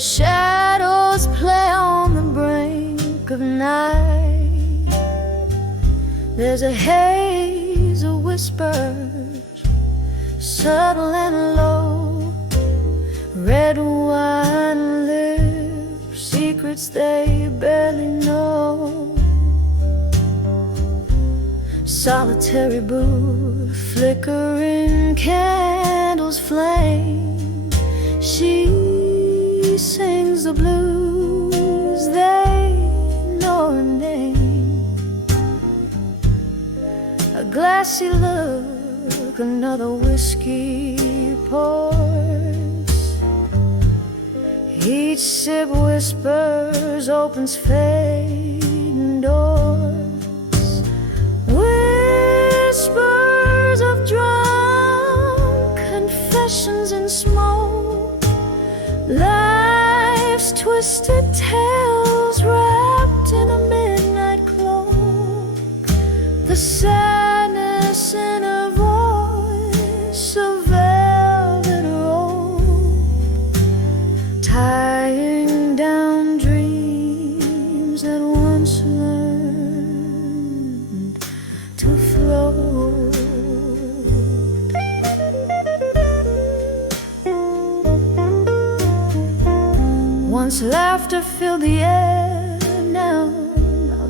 shadows play on the brink of night. There's a haze of whispers, subtle and low, red wine lips, secrets they barely know. Solitary booth, flickering candles flame. She sings the blues, they know her name. A glassy look, another whiskey pours. Each sip whispers, opens fading doors. Whispers of drunk confessions in smoke, life's twisted tales wrapped in a midnight cloak. The sadness in her voice, a velvet rope, tying down dreams that once learned to float. Once laughter filled the air, now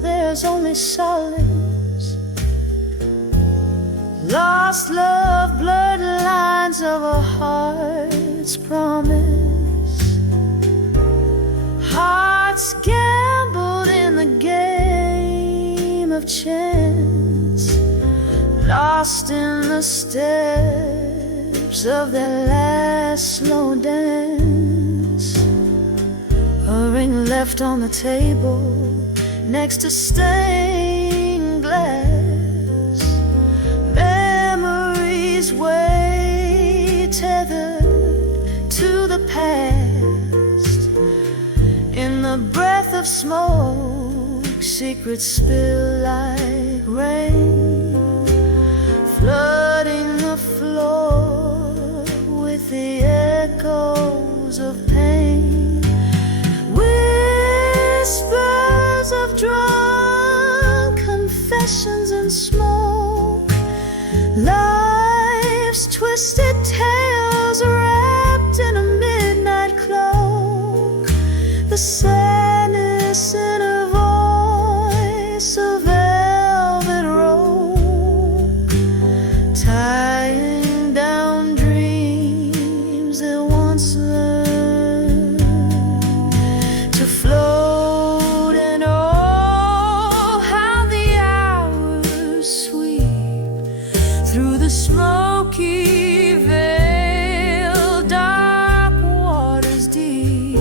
there's only silence. Lost love, blurred lines of a heart's promise. Hearts gambled in the game of chance, lost in the steps of their last slow dance. A ring left on the table next to stained glass. Memories way tethered to the past. In the breath of smoke, secrets spill like rain, flooding the floor with the echoes of pain. Whispers of drunk confessions and smoke, life's twisted tales wrapped in a midnight cloak. The sadness in her voice, a velvet rope, tying down dreams that once learned to float. And oh, how the hours sweep through the smoky veil, dark waters deep.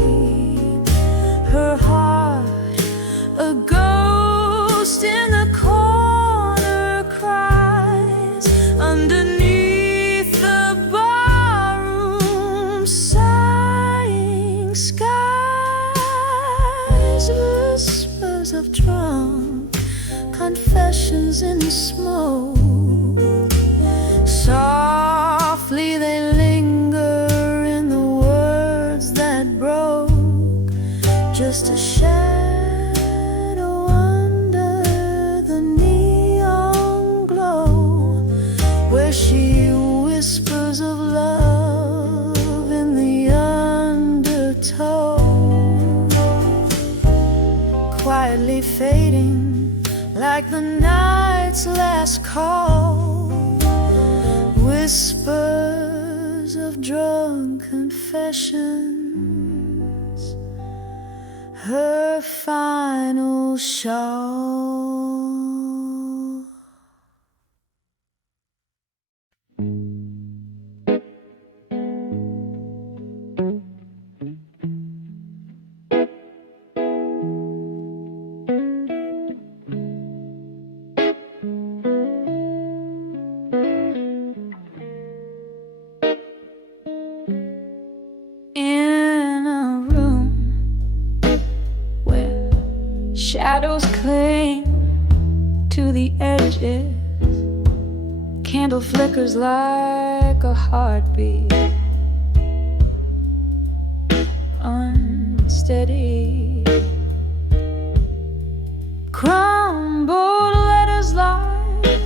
Her heart, a ghost in the corner, cries underneath the barroom sighing skies. Whispers of drunk confessions in smoke, softly they linger in the words that broke. Just a shadow under the neon glow, where she whispers of love in the undertow. Quietly fading like the night's last call. Whispers of drunk confessions, her final shawl. In a room where shadows cling to the edges, candle flickers like a heartbeat. steady. Crumbled letters lie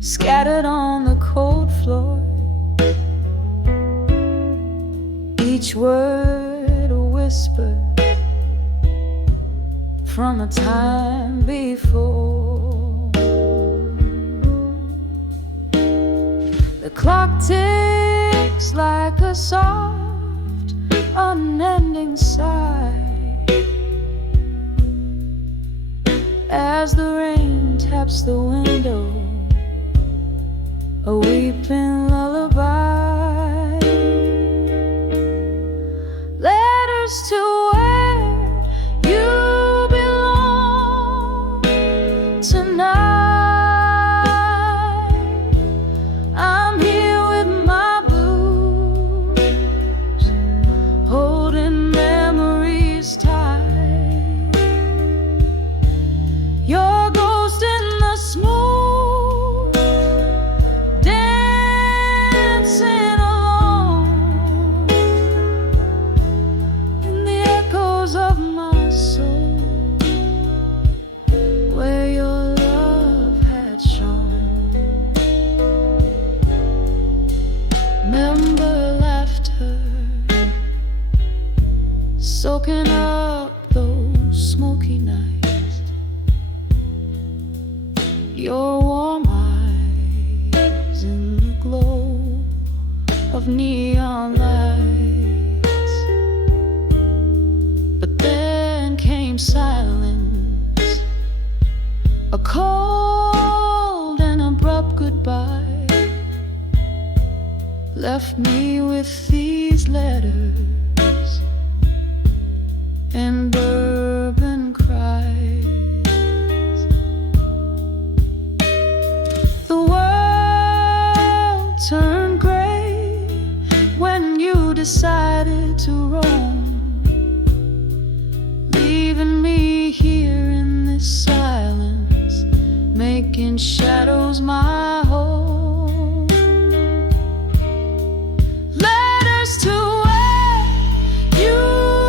scattered on the cold floor, each word a whisper from the time before. The clock ticks like a soft, unending sigh as the rain taps the window, a weeping lullaby. Letters to where you belong tonight. I'm here with my blues, holding memories tight. Your ghost in the smoke, dancing alone in the echoes of my soul, where your love had shone. Remember laughter soaking up those smoky nights, your warm eyes in the glow of neon lights. But then came silence, a cold and abrupt goodbye left me with these letters and bourbon cries. The world turned gray when you decided to roam, leaving me here in this silence, making shadows my home. Letters to where you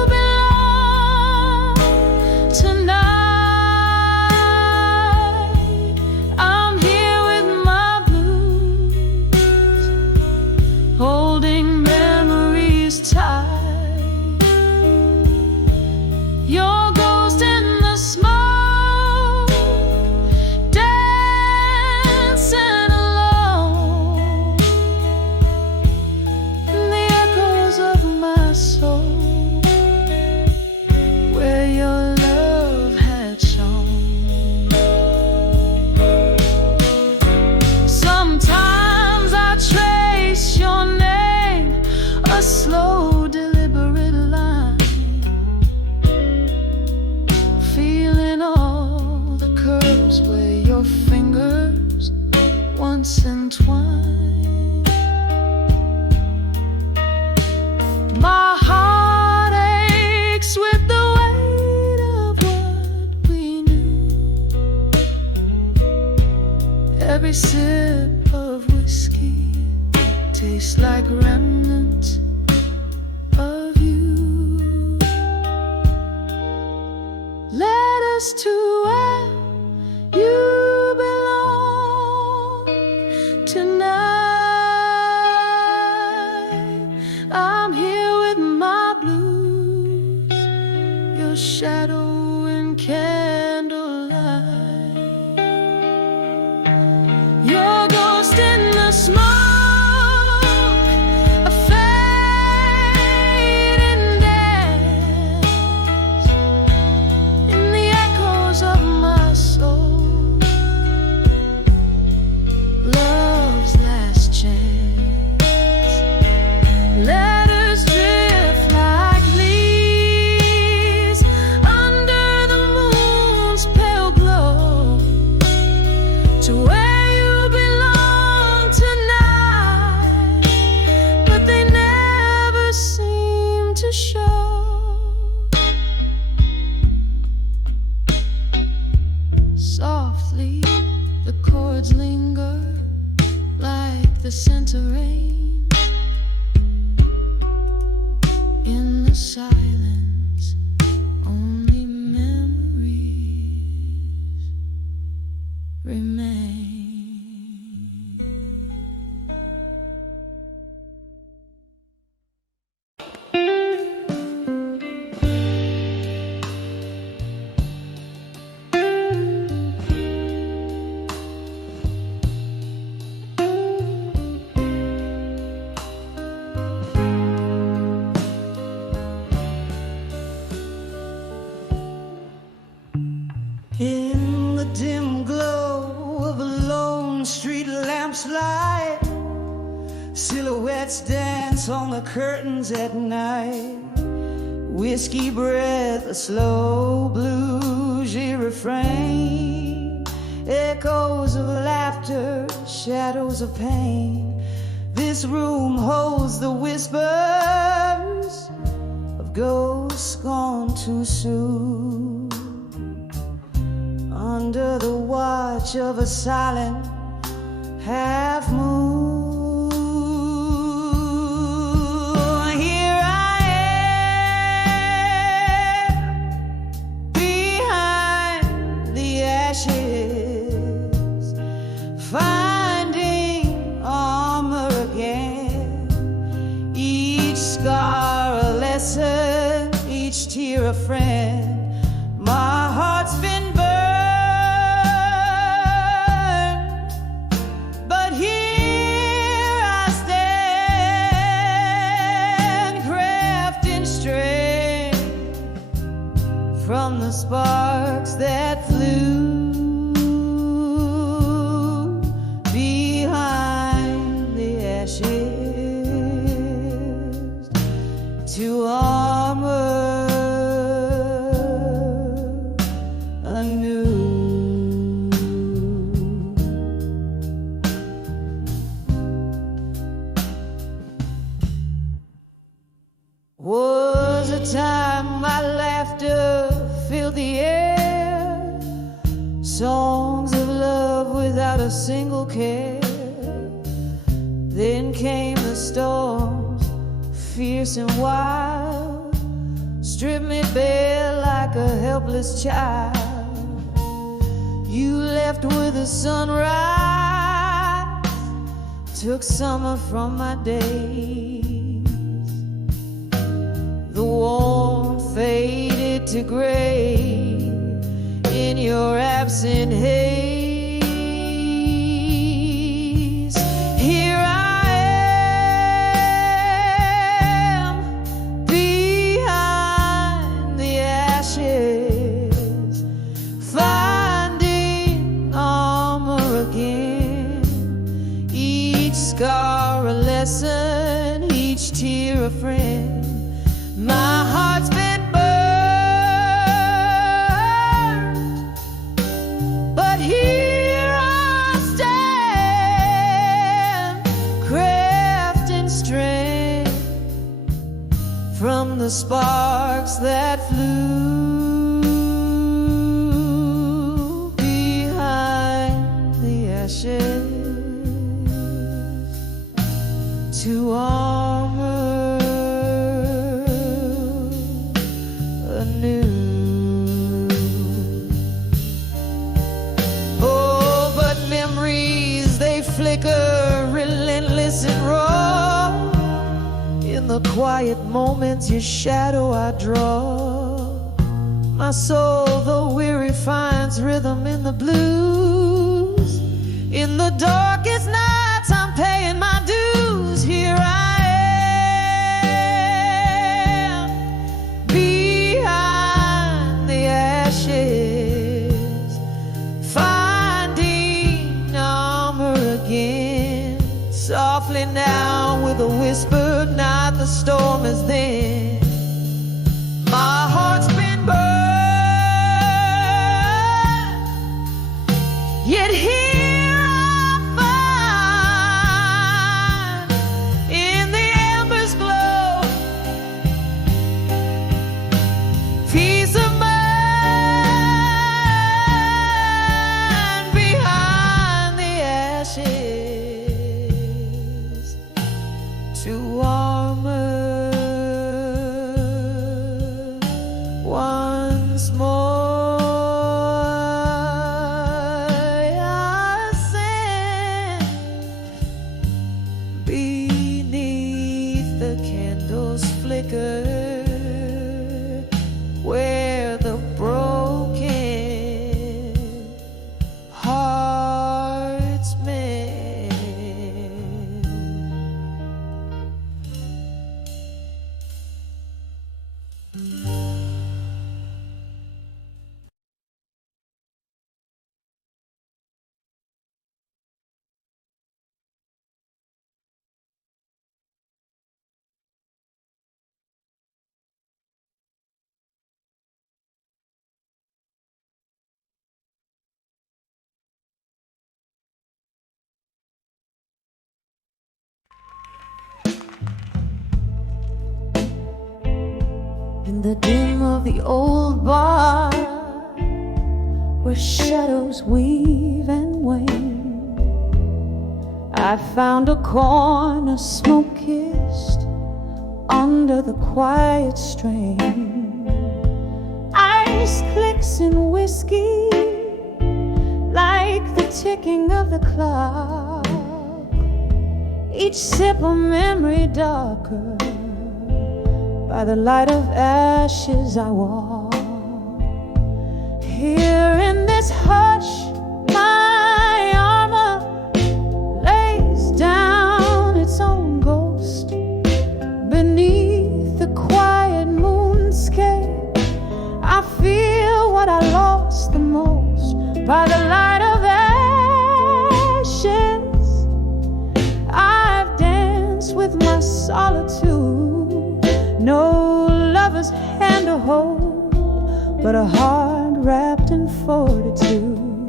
belong tonight. I'm here with my blues, holding memories tight. Your ghost in the smoke, dancing alone in the echoes of my soul, where your love had shone. Sometimes I trace your name, a slow, deliberate line, feeling all the curves where your fingers once entwined. My heart aches with the weight of what we knew. Every sip of whiskey tastes like remnants of you. Letters to where you belong tonight. I'm here with my blues, your shadow and candlelight. Your ghost in the smoke, a fading dance in the echoes of my soul. Love's last chance. Letters drift like leaves under the moon's pale glow to where you belong tonight, but they never seem to show. Softly, the chords linger like the scent of rain in the silence, only memories remain. In the dim glow of a lone street lamp's light, silhouettes dance on the curtains at night. Whiskey breath, a slow bluesy refrain, echoes of laughter, shadows of pain. This room holds the whispers of ghosts gone too soon. Under the watch of a silent half moon, here I am behind the ashes, finding armor again. Each scar a lesson, each tear a friend. My heart's been burned, from the sparks that flew behind the ashes to armor anew. Was a time my laughter filled the air, songs of love without a single care. Then came the storms, fierce and wild, stripped me bare like a helpless child. You left with the sunrise, took summer from my days. The warmth faded to gray in your absent haze. Here I am behind the ashes, finding armor again. Each scar a lesson, each tear a friend. My heart's been burned, but here I stand, crafting strength from the sparks that flew behind the ashes to armor anew. Oh, but memories, they flicker relentless and raw. In the quiet moments, your shadow I draw. My soul, though weary, finds rhythm in the blues. In the darkest nights, I'm paying my dues. Here I am behind the ashes, finding armor again. Softly now with a whisper, not the storm is then. My heart's been burned, yet here I In the dim of the old bar, where shadows weave and wane, I found a corner smoke-kissed under the quiet strain. Ice clicks in whiskey like the ticking of the clock, each sip a memory darker. By the light of ashes I walk. Here in this hush, my armor lays down its own ghost. Beneath the quiet moonscape, I feel what I lost the most. By the light of ashes, I've danced with my solitude. No lover's hand to hold, but a heart wrapped in fortitude.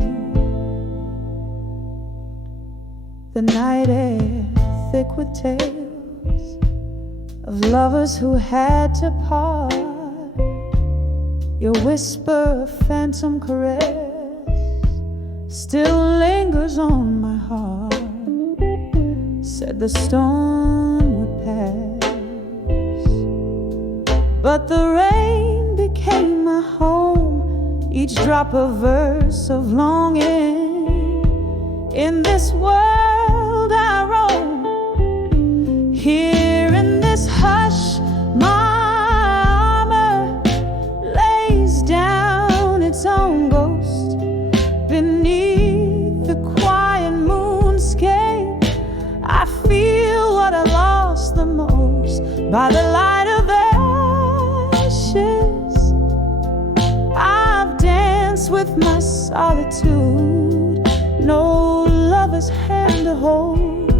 The night air thick with tales of lovers who had to part. Your whisper, a phantom caress, still lingers on my heart. Said the storm would pass, but the rain became my home, each drop a verse of longing. In this world I roam. Here in this hush, my armor lays down its own ghost. Beneath the quiet moonscape, I feel what I lost the most. By the light of I've danced with my solitude. No lover's hand to hold,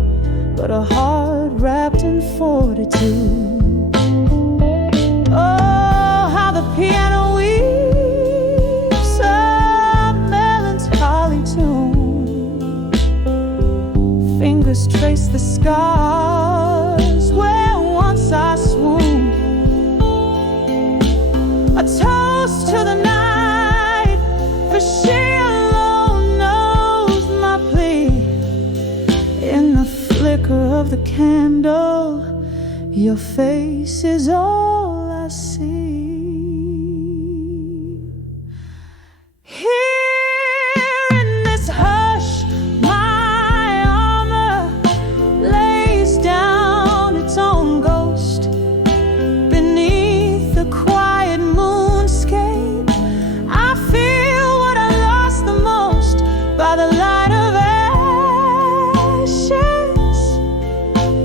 but a heart wrapped in fortitude. Oh, how the piano weaves a melancholy tune. Fingers trace the scars where once I swooned. A toast to the night, for she alone knows my plea. In the flicker of the candle, your face is all I see. Here in this hush, my armor lays down its own ghost. Beneath the quiet moonscape, I feel what I lost the most. By the light of ashes,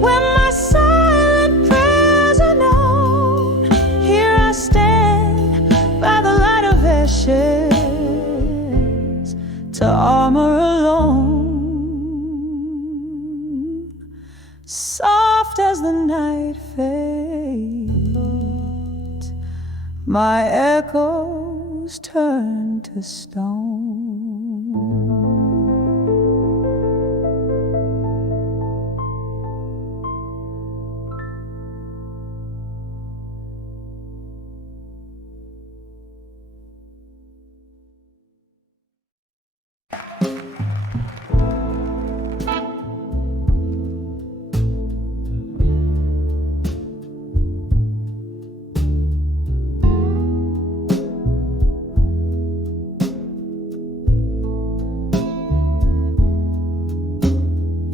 when my silent prayers are known, here I stand by the light of ashes, to armor alone. Soft as the night fades, my echoes turn to stone.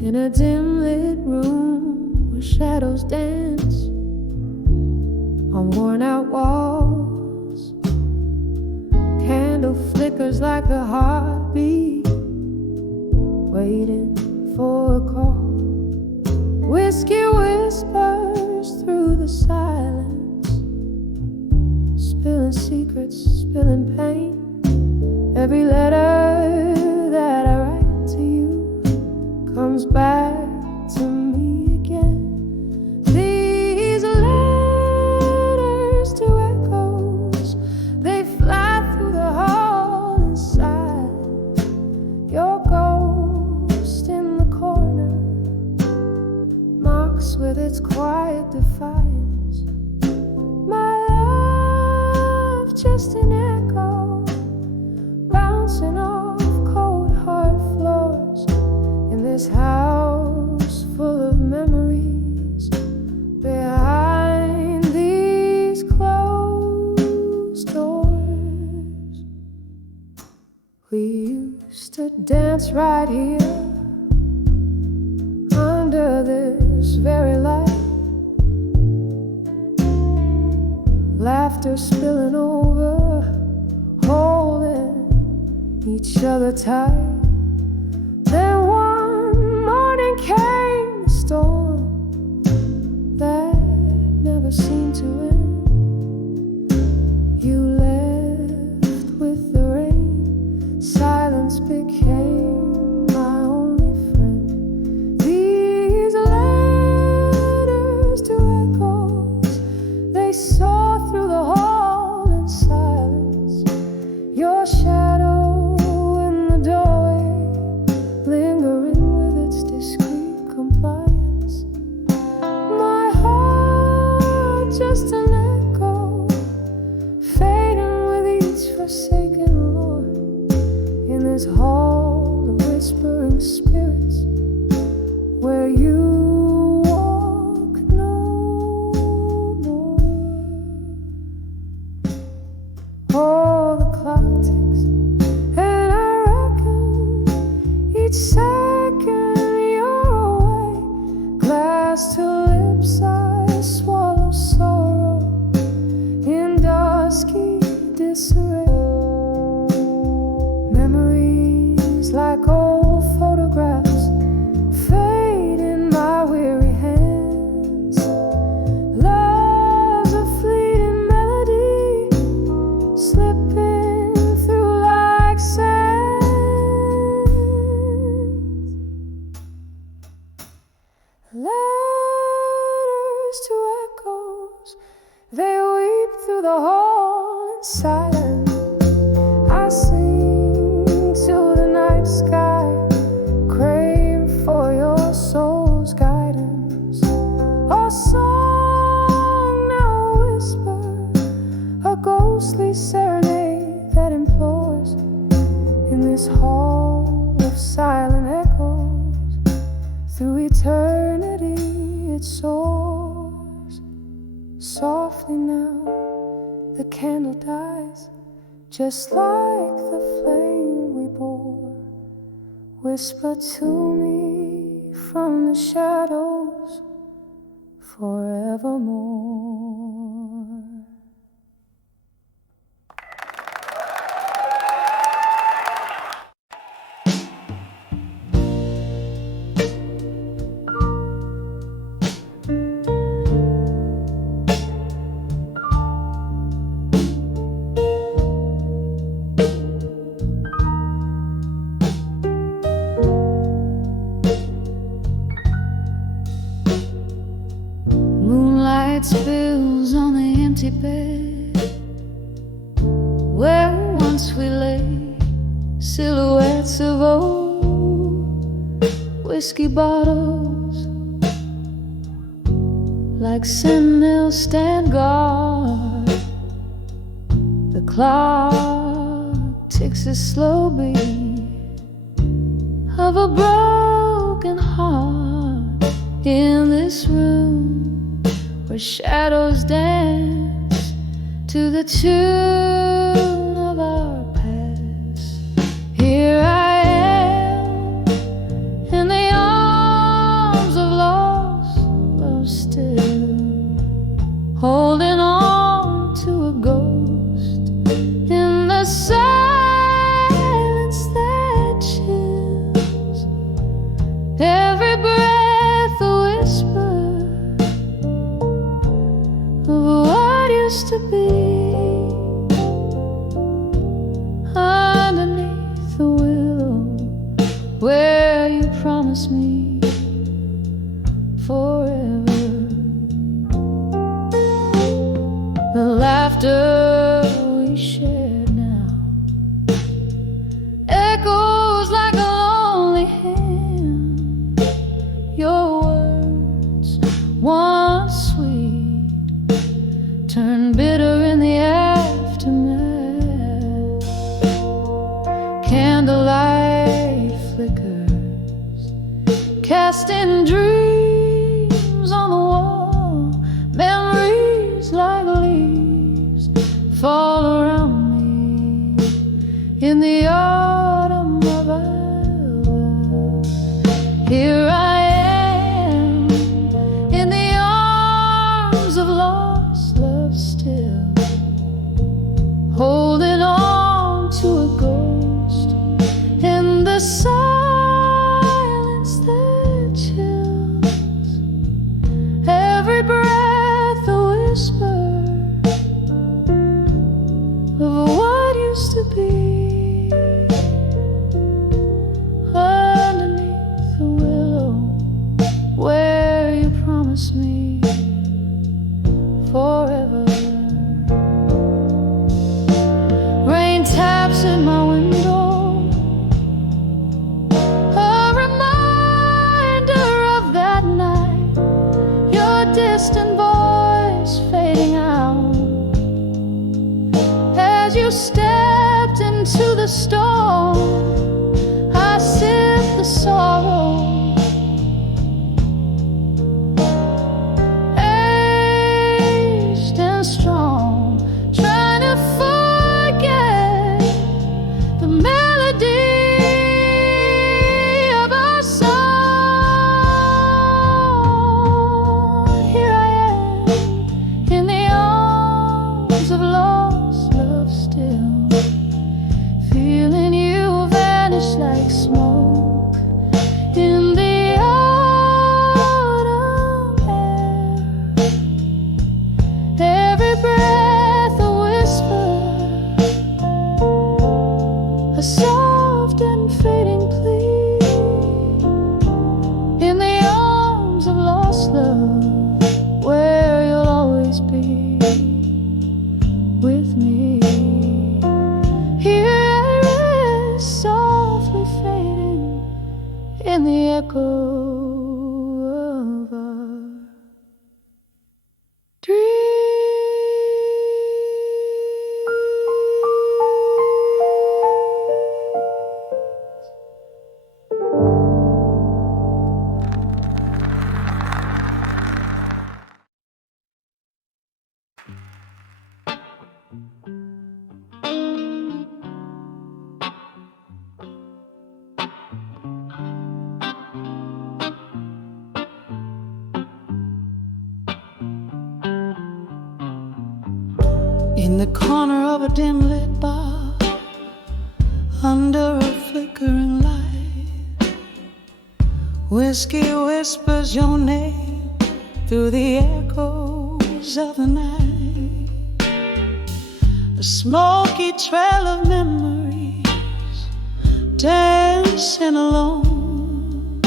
In a dim lit room where shadows dance on worn out walls, candle flickers like a heartbeat waiting for a call. Whiskey whispers through the silence, spilling secrets, spilling pain. Every letter that I write to you comes back to me again. These letters to echoes, they fly through the hall inside. Your ghost in the corner marks with its quiet defiance my life. We used to dance right here under this very light, laughter spilling over, holding each other tight. Then one morning came a storm that never seemed to end. You left with the rain, silence became my only friend. These letters to echoes, they soar through the hall in silence. Your shadow in the doorway, lingering with its discreet compliance. My heart just an echo, fading with each forsaken Lord. In this hall of whispering spirits, where you walk no more. Oh, the clock ticks, and I reckon each second you're away. Glass to lips, I swallow sorrow in dusky disarray. Memories like old photographs fade in my weary hands. Love's a fleeting melody, slipping through like sand. Letters to echoes, they weep through the hall in silence. I sing to the night sky, crave for your soul's guidance. A song now whisper, a ghostly serenade that implores. In this hall of silent echoes, through eternity it soars. Softly now the candle dies, just like the flame we bore. Whisper to me from the shadows forevermore. Moonlight spills on the empty bed where once we lay, silhouettes of old whiskey bottles like sentinels stand guard. The clock ticks a slow beat of a broken heart in this room where shadows dance to the tune of our past. Here I am in the arms of lost love still, holding on to a ghost in the silence that chills. Every breath a whisper of what used to be. Underneath the willow where you promised me forever. The laughter we shared now echoes like a lonely hymn. Your words, once sweet, turn bitter in the aftermath. Candlelight flickers, casting dreams on the wall. Memories like leaves fall around me in the autumn of our love. Here I am in the arms of lost love still, holding on to a ghost in the silence that chills. Every breath a whisper of what used to be. Underneath the willow where you promised me forever. Rain taps at my window, a reminder of that night, your distant voice fading out as you stepped into the storm. I sipped the sorrow, aged and strong, trying to forget the melody of our song. Here I am in the arms of lost love still, feeling you vanish like smoke in the autumn air. Every breath a whisper, a soft and fading plea, in the arms of lost love where you'll always be with me. Here I rest, softly fading in the echo of our dreams. In the corner of a dim-lit bar, under a flickering light, whiskey whispers your name through the echoes of the night. A smoky trail of memories dancing alone,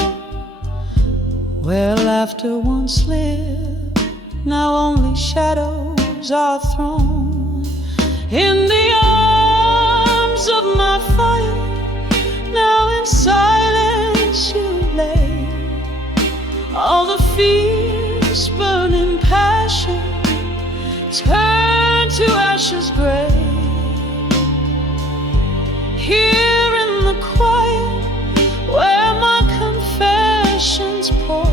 where laughter once lived, now only shadows are thrown. In the arms of my fire, now in silence you lay. All the fierce burning passion turned to ashes gray. Here in the quiet where my confessions pour,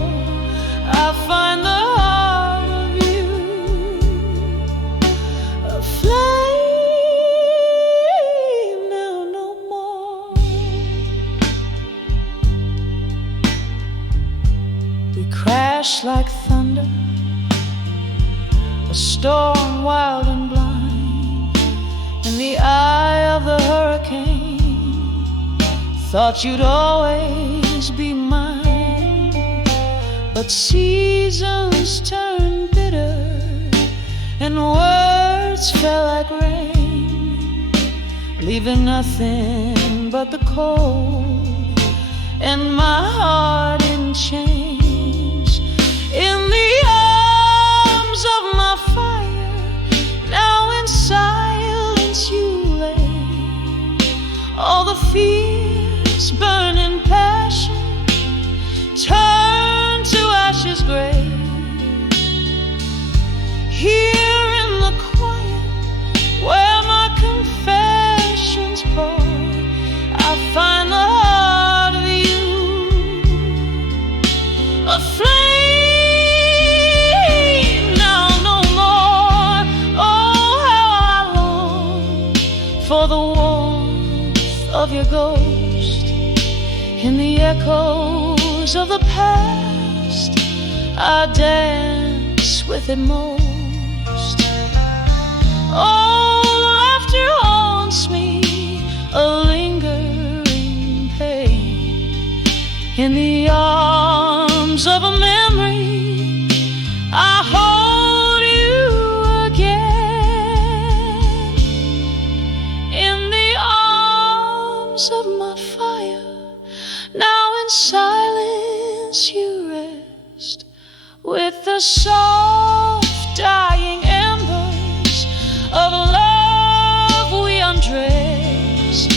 I find the heart of you, a flame now no more. We crash like thunder, a storm wild and blind, in the eye of the hurricane. Thought you'd always be mine, but seasons turned bitter and words fell like rain, leaving nothing but the cold and my heart in chains. In the arms of my fire, now in silence you lay. All the fierce burning passion turned to ashes gray. Here in the quiet where my confessions pour, I find the heart of you, a flame now no more. Oh, how I long for the warmth of your ghost. In the echoes of the past, I dance with it most. Oh, laughter haunts me, a lingering pain. In the arms of a memory, I hold you again. In the arms of my fire, now in silence you rest, with the soft dying embers of love we undressed.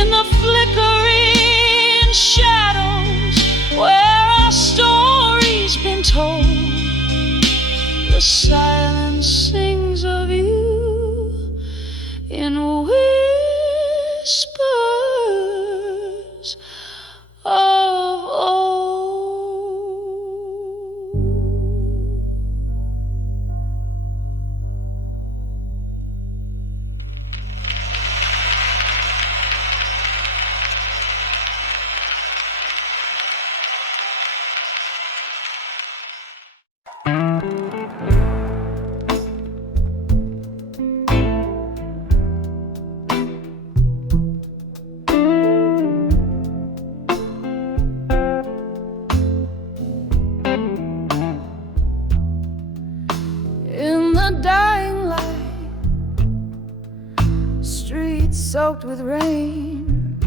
In the flickering shadows where our story's been told, the silence sings of you in whispers of old. In the dying light, streets soaked with rain,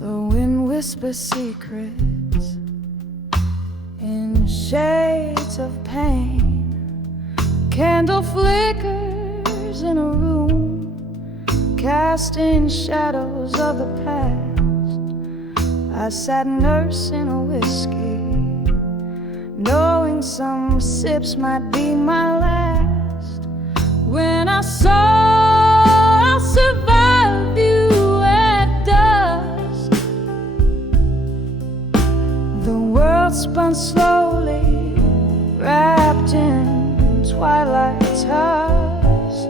the wind whispers secrets in shades of pain. Candle flickers in a room, casting shadows of the past. I sat nursing a whiskey, knowing some sips might be my last, when I saw I'll survive you at dusk. The world spun slowly, wrapped in twilight's husk.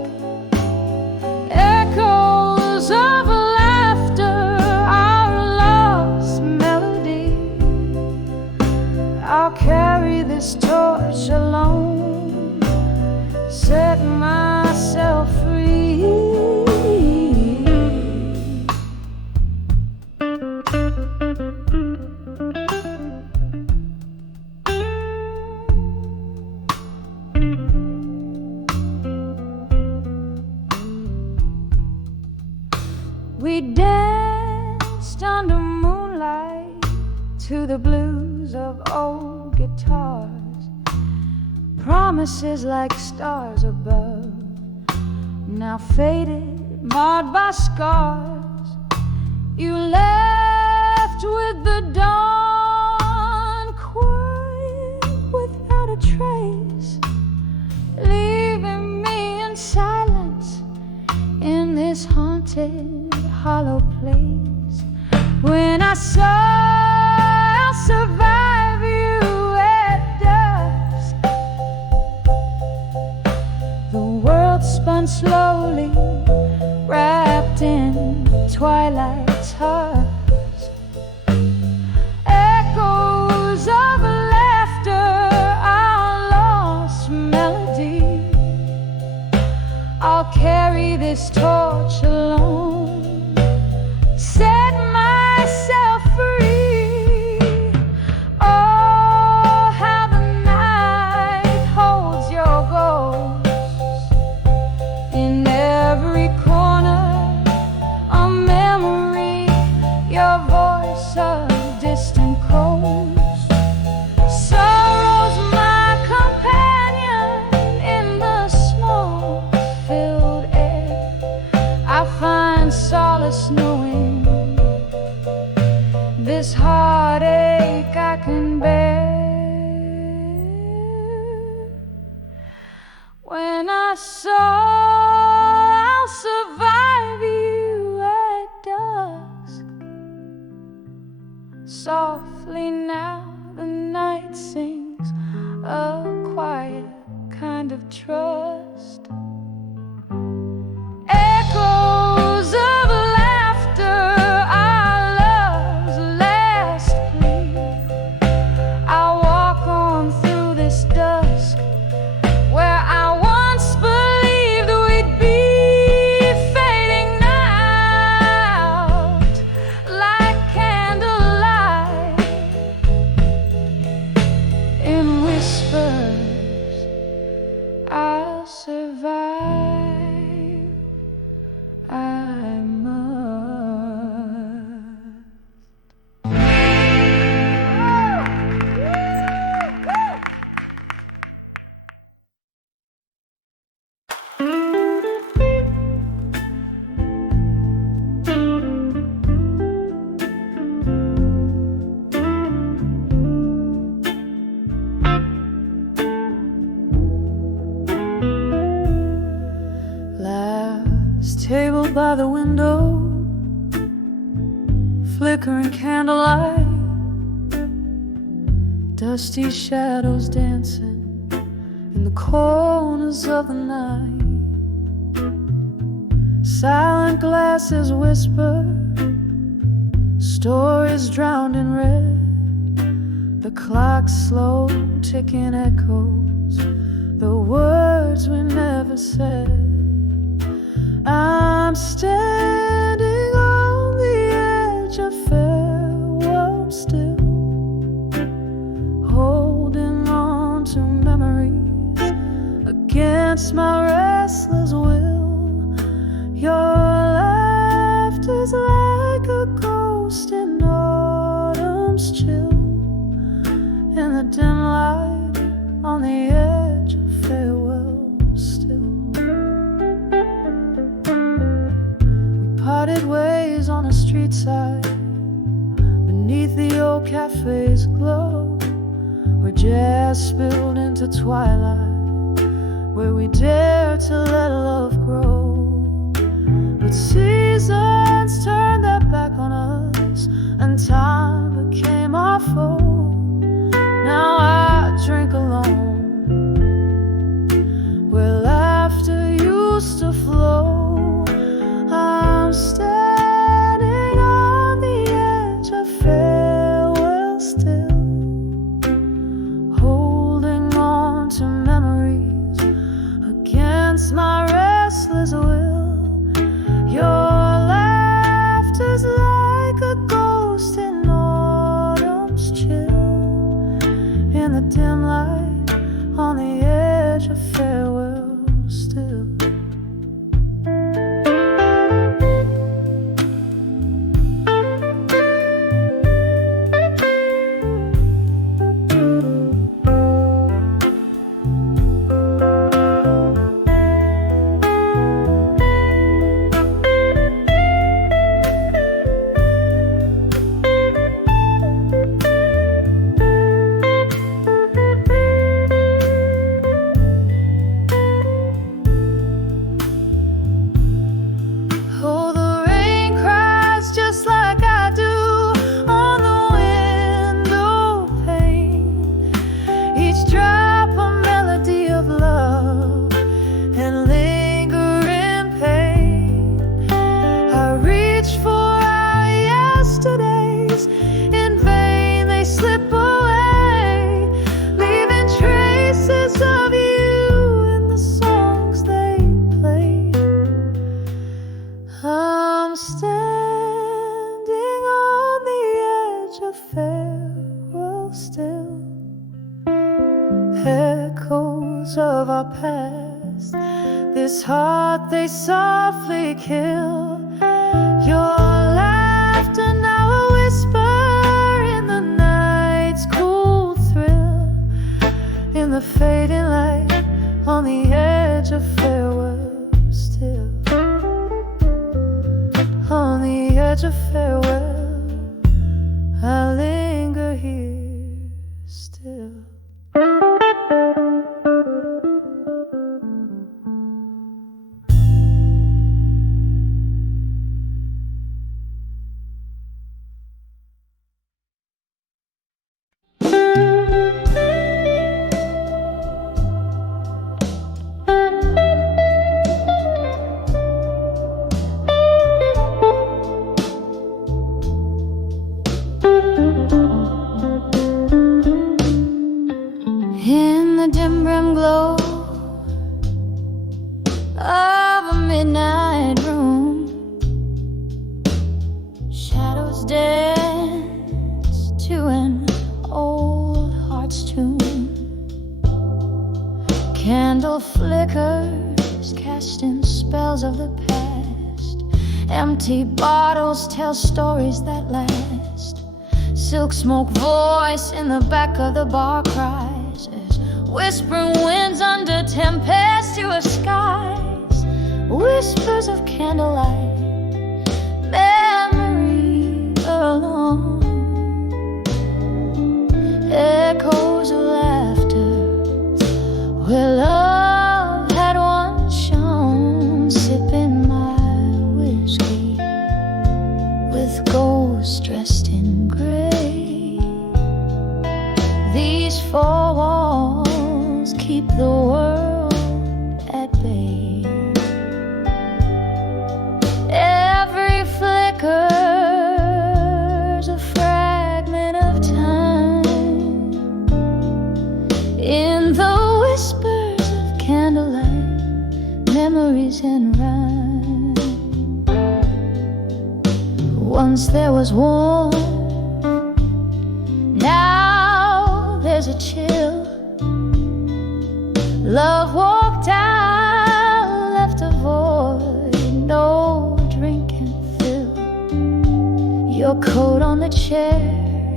Echoes of laughter, our lost melody. I'll carry this torch alone, set myself free. We danced under moonlight to the blues of old guitars, promises like stars above, now faded, marred by scars. You left with the dawn, quiet without a trace, leaving me in silence in this haunted, hollow place. When I saw I'll survive you at dusk, the world spun slowly, wrapped in twilight's husk. Echoes of laughter, our lost melody. I'll carry this torch alone, set myself free. Oh, how the night holds your ghost in every corner, a memory, your voice, a distant coast. Sorrow's my companion in the smoke-filled air. I find solace knowing this heartache I can bear. When I saw I'll survive you at dusk, softly now the night sings a quiet kind of trust. Echoes of laughter, the window, flickering candlelight, dusty shadows dancing in the corners of the night. Silent glasses whisper stories drowned in red. The clock's slow ticking echoes the words we never said. I'm standing on the edge of farewell still, holding on to memories against my restless will. Your laughter's like a ghost in autumn's chill, in the dim light on the edge of farewell still. We parted ways on a street side, beneath the old cafe's glow, where jazz spilled into twilight, where we dared to let love grow. But seasons turned their back on us, and time became our foe. Now I drink alone, where laughter used to flow. I'm standing on the edge of farewell still, holding on to memories against my restless will. Your laughter's like a ghost in autumn's chill, in the dim light on the edge of farewell still. Echoes of our past, this heart they softly kill. Your laughter now a whisper in the night's cool thrill, in the fading light on the edge of farewell still, on the edge of farewell I linger here still. In the dim brim glow of a midnight room, shadows dance to an old heart's tune. Candle flickers casting spells of the past. Empty bottles tell stories that last. Silk smoke voice in the back of the bar cries as whispering winds under tempestuous skies. Whispers of candlelight, memory alone. Echoes of laughter where love had once shone. Sipping my wish with ghosts dressed in gray. These four walls keep the world at bay. Every flicker's a fragment of time. In the whispers of candlelight, memories and rhyme. Once there was warmth, now there's a chill. Love walked out, left a void no drink can fill. Your coat on the chair,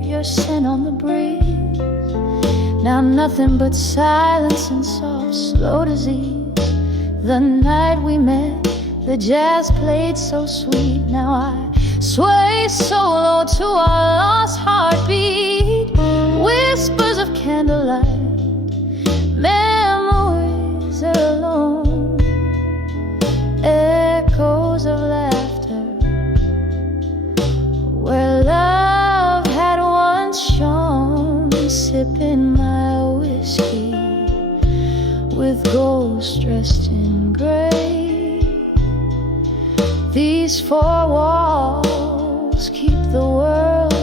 your scent on the breeze. Now nothing but silence and soft, slow disease. The night we met, the jazz played so sweet. Now I sway solo to our lost heartbeat. Whispers of candlelight, memories are alone. Echoes of laughter, where love had once shone. Sipping my whiskey with ghosts dressed in gray. These four walls keep the world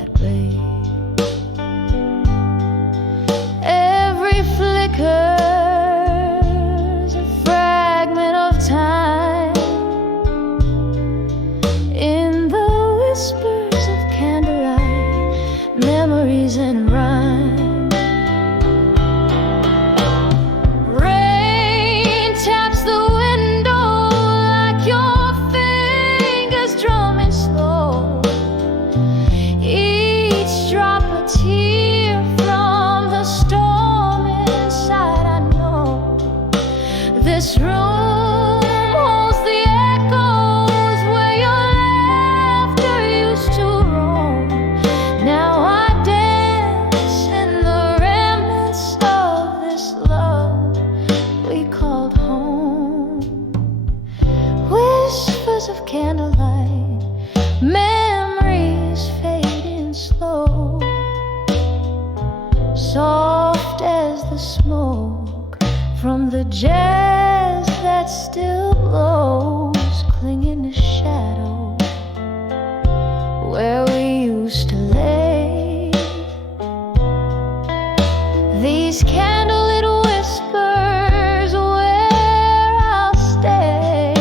at bay. Every flicker's a fragment of time. In the whispers of candlelight, memories and rhyme. Rain taps the window like your fingers drumming slow. Each drop a tear from the storm inside. I know this room holds the echoes where your laughter used to roam. Now I dance in the remnants of this love we called home. Whispers of candlelight, memories fading slow. Soft as the smoke from the jazz that still blows, clinging to shadow where we used to lay. These candlelit whispers where I'll stay.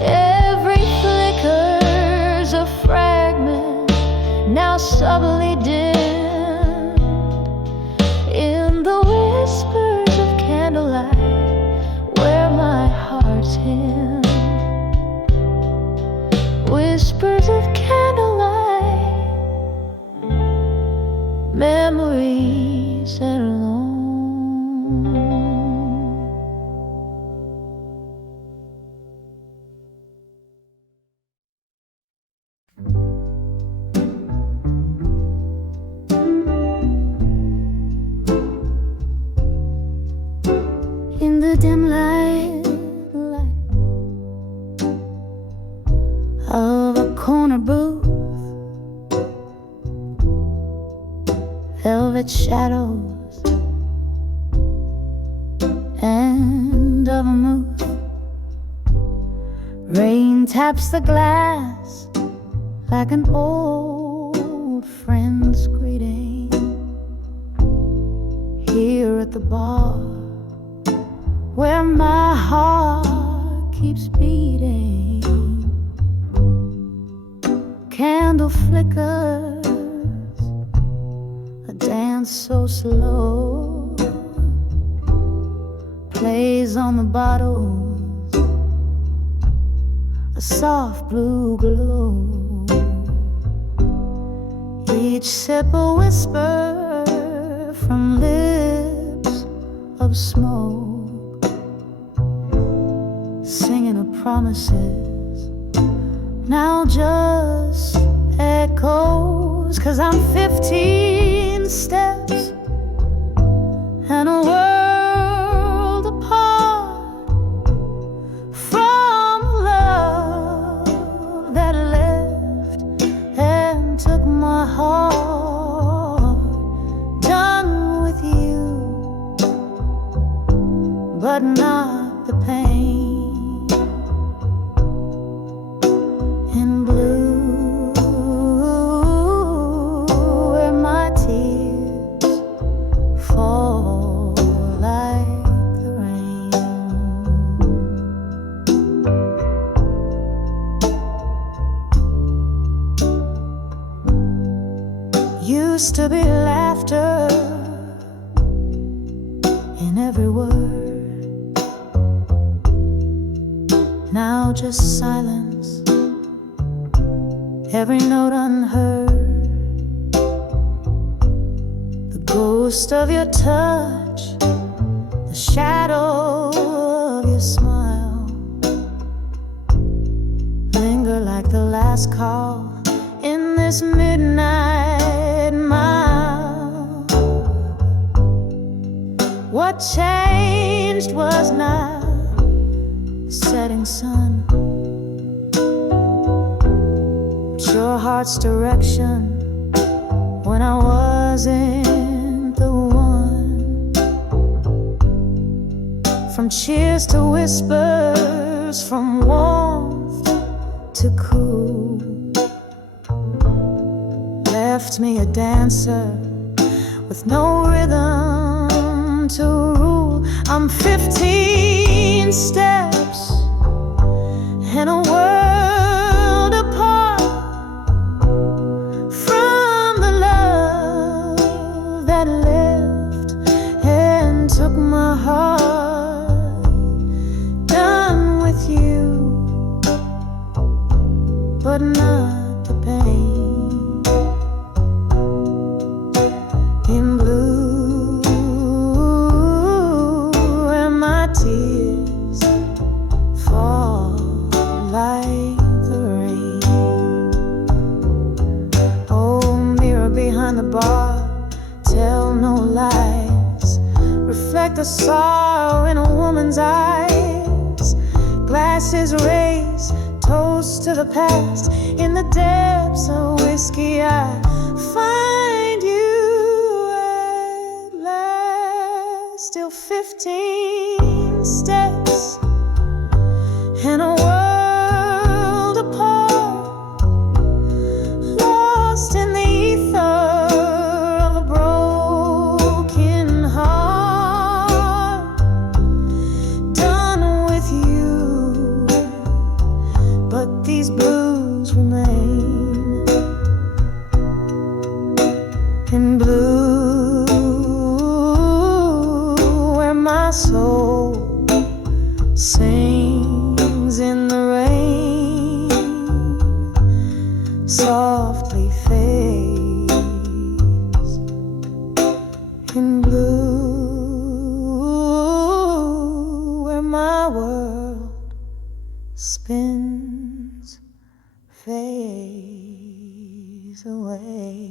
Every flicker's a fragment, now subtly dimmed. In the whispers of candlelight, where my heart's hymn. Whispers of candlelight, memories and alone. In the dim light of a corner booth, velvet shadows and of a mood. Rain taps the glass like an old friend's greeting. Here at the bar where my heart keeps beating, candle flickers, a dance so slow, plays on the bottles, a soft blue glow. Each sip a whisper from lips of smoke, singing of promises, now just echoes. 'Cause I'm 15 steps and a world apart from love used to be laughter in every word, now just silence, every note unheard. The ghost of your touch, the shadow of your smile, linger like the last call in this midnight mile. What changed was not the setting sun, but your heart's direction when I wasn't the one. From cheers to whispers, from warmth to cool, left me a dancer with no rhythm to rule. I'm 15 steps in a world apart from the love that left and took my heart. Done with you, but not the pain. In blue, where my tears fall like the rain. Oh, mirror behind the bar, tell no lies, reflect the sorrow in a woman's eyes. Glasses raised, toast to the past. In the depths of whiskey I find you at last. Still 15 steps in a world apart, lost in the ether of a broken heart. Done with you, but these blues remain. In blue, where my soul sings in the rain, softly fades. In blue, where my world spins, fades away.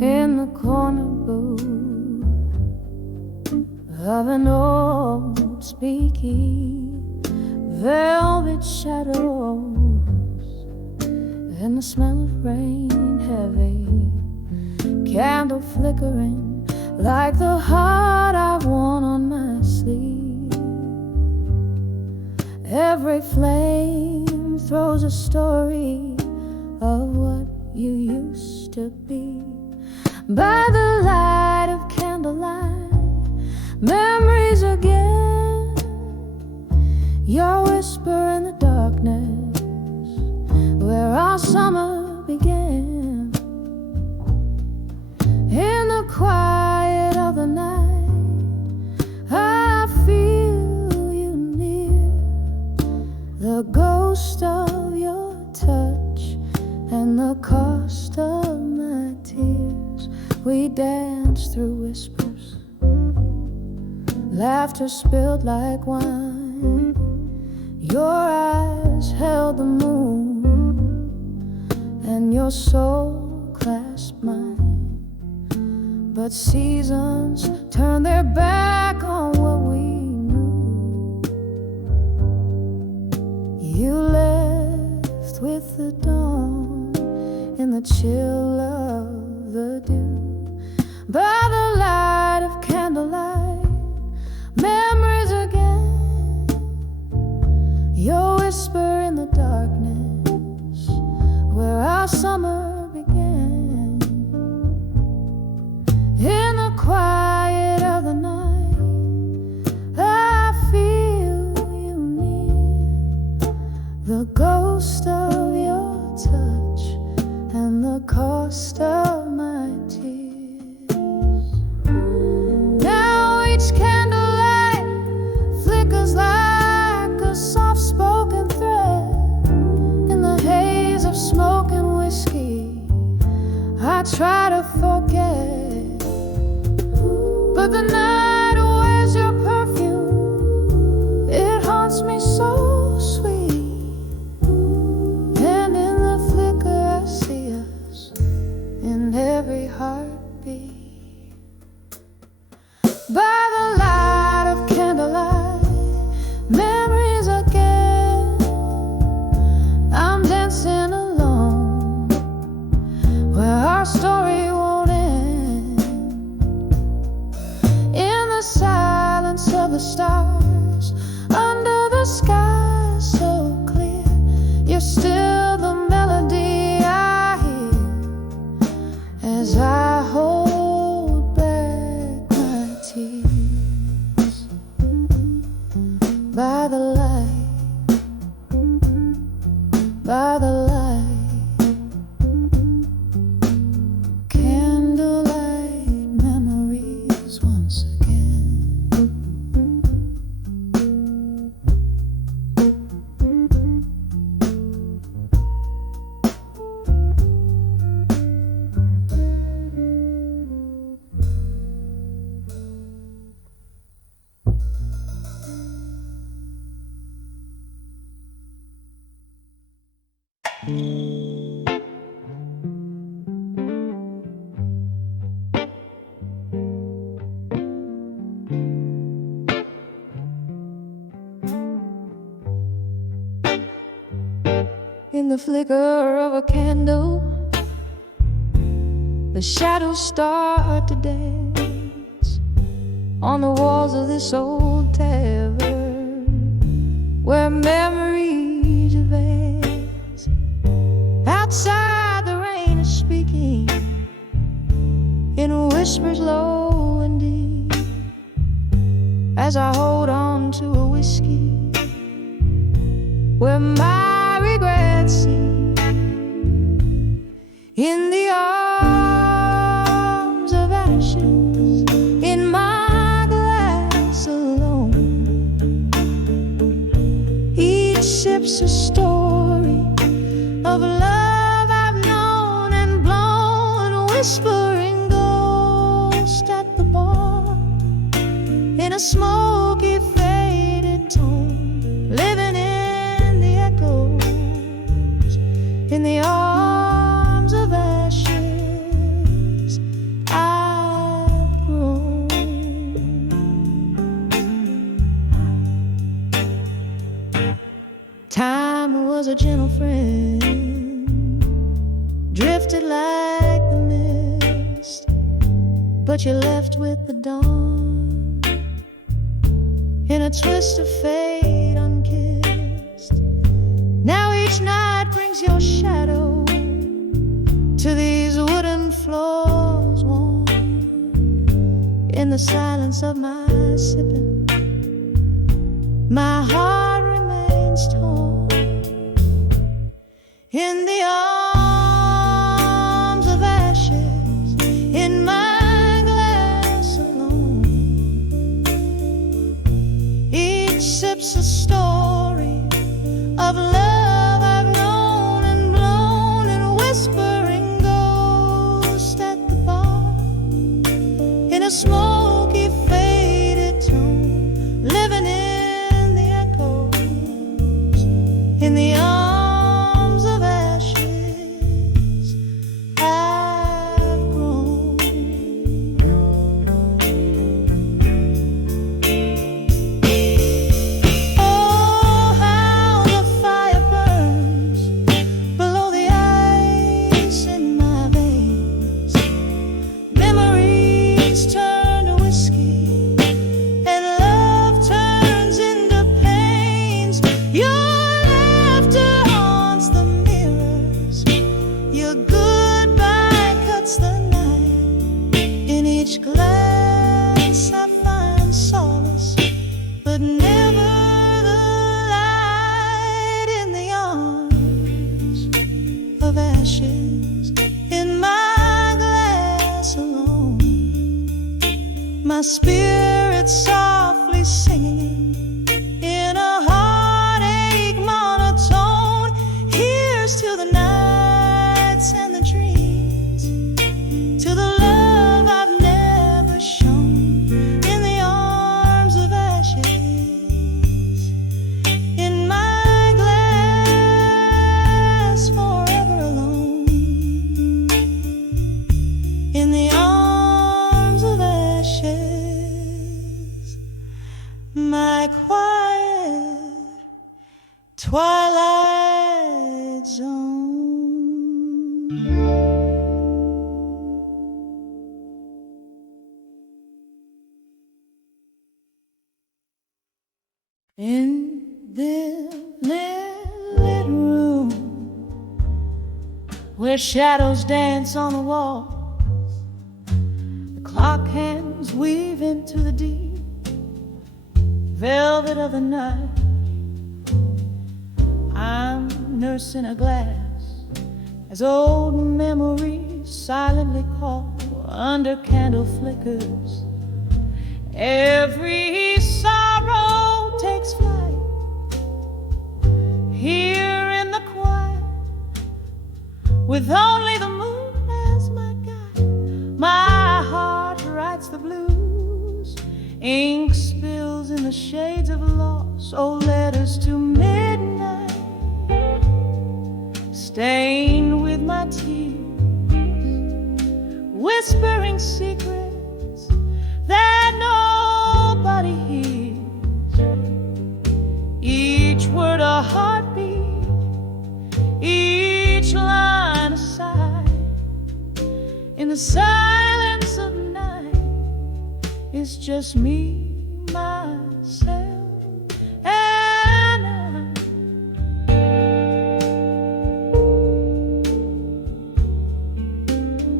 In the corner booth of an old speakeasy, velvet shadows and the smell of rain heavy, candle flickering like the heart I've worn on my sleeve. Every flame throws a story of what you used to be. By the light of candlelight, memories again, your whisper in the darkness where our summer began. In the quiet of the night, I feel you near, the ghost of your touch and the cost of my tears. We danced through whispers, laughter spilled like wine. Your eyes held the moon, and your soul clasped mine. But seasons turned their back on what we knew. You left with the dawn in the chill of the dew. By the light of candlelight, memories quiet of the night, I feel you near, the ghost of your touch and the cost of my tears. Now each candlelight flickers like a soft-spoken thread in the haze of smoke and whiskey. I try to forget, but the night wears your perfume. It haunts me so sweet, and in the flicker I see us in every heartbeat. By the light of candlelight, memories again. I'm dancing alone where our story won't end. In the silence of the stars, under the sky so clear, you're still the melody I hear as I hold back my tears. By the light, by the light, candlelight memories once again. In the flicker of a candle, the shadows start to dance on the walls of this old tavern where memories advance. Outside the rain is speaking in whispers low and deep as I hold on to a whiskey where my regrets seem in the arms of ashes, in my glass alone. Each sip's a story of love I've known and blown, whispering ghost at the bar in a smoky faded tone, living in the echoes, in the arms of ashes I've grown. Time was a gentle friend, drifted like the mist, but you left with the dawn in a twist of fate unkissed. Now each night brings your shadow to these wooden floors warm. In the silence of my sipping, my heart remains torn. In the arms of ashes, in my glass alone, each sip's a story of love I've known and blown, and whispering ghost at the bar in a smoky faded tone, living in the echoes, in the arms of ashes I've grown. Oh, how the fire burns below the ice in my veins. Memories turn to each glance I find solace, but never the light in the arms of ashes. In my glass alone, my spirit softly singing in a heartache monotone. Here's to the nights and the dreams, to the love I've never shown. In the arms of ashes, in my glass forever alone. In the arms of ashes, my quiet twilight zone. In this lit room where shadows dance on the wall, the clock hands weave into the deep velvet of the night. I'm nursing a glass as old memories silently call under candle flickers. Every sorrow takes flight here in the quiet, with only the moon as my guide. My heart writes the blues, ink spills in the shades of loss. Oh, letters to midnight, stained with my tears, whispering secrets that nobody hears. Each word a heartbeat, each line a sigh. In the silence of night, it's just me, myself, and I.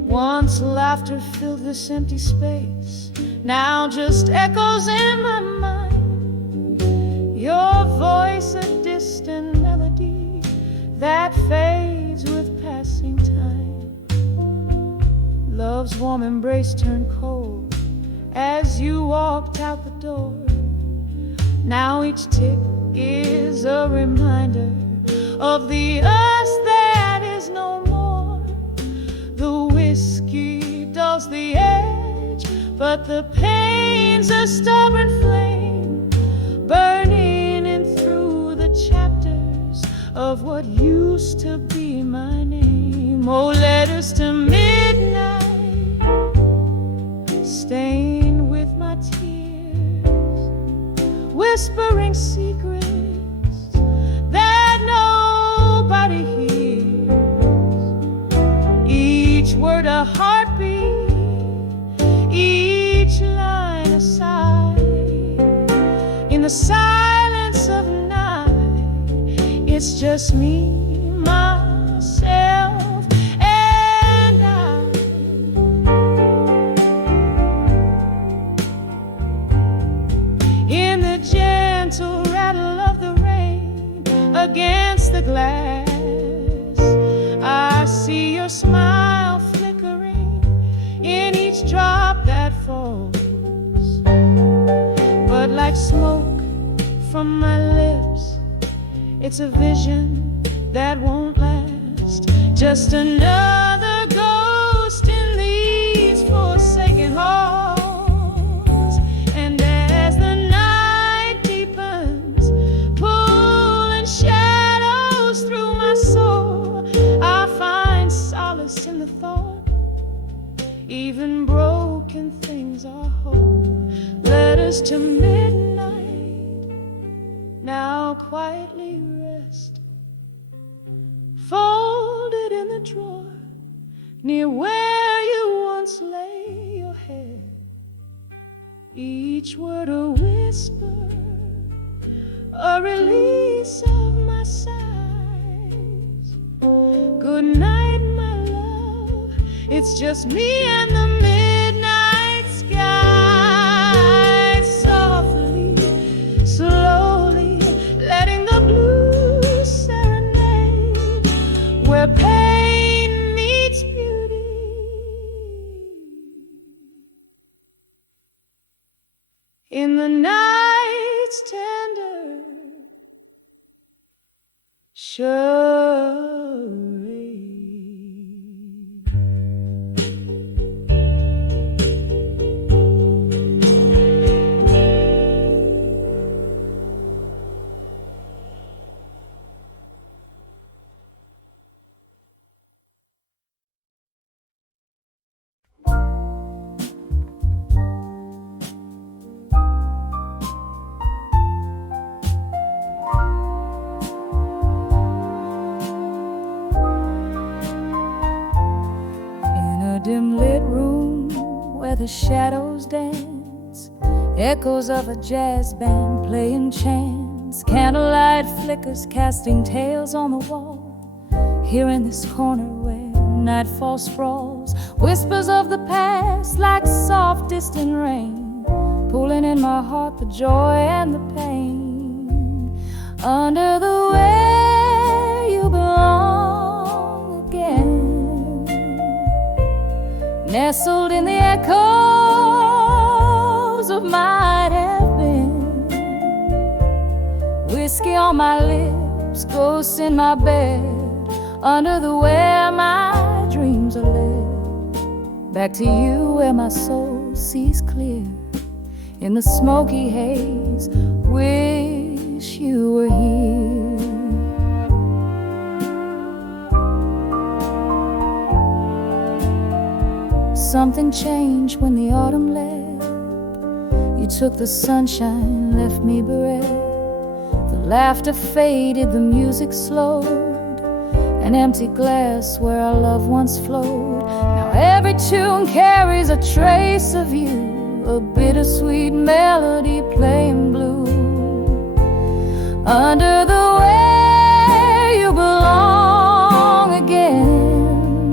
Once laughter filled this empty space, now just echoes in my mind. Your voice, a distant melody that fades with passing time. Love's warm embrace turned cold as you walked out the door. Now each tick is a reminder of the us that is no more. The whiskey dulls the edge, but the pain's a stubborn flame, burning in through the chapters of what used to be my name. Oh, letters to midnight, stained with my tears, whispering secrets that nobody hears. Each word a heartbeat, each line a sigh. In the silence of night, it's just me, myself, and I. In the gentle rattle of the rain against the glass, I see your smile flickering in each drop that falls. But like smoke from my lips, it's a vision that won't last. Just another ghost in these forsaken halls. And as the night deepens, pulling shadows through my soul, I find solace in the thought even broken things are whole. Letters to midnight now quietly rest, folded in the drawer near where you once lay your head. Each word a whisper, a release of my sighs. Good night, my love, it's just me and the midnight in the night's tender charade. Dim lit room where the shadows dance, echoes of a jazz band playing chants, candlelight flickers casting tales on the wall. Here in this corner where nightfall sprawls, whispers of the past like soft distant rain, pulling in my heart the joy and the pain. Under the where you belong again, nestled in the echoes of might have been, whiskey on my lips, ghosts in my bed, under the where my dreams are led. Back to you where my soul sees clear, in the smoky haze, wish you were here. Something changed when the autumn left. You took the sunshine, left me bereft. The laughter faded, the music slowed, an empty glass where our love once flowed. Now every tune carries a trace of you, a bittersweet melody playing blue. Under the where you belong again,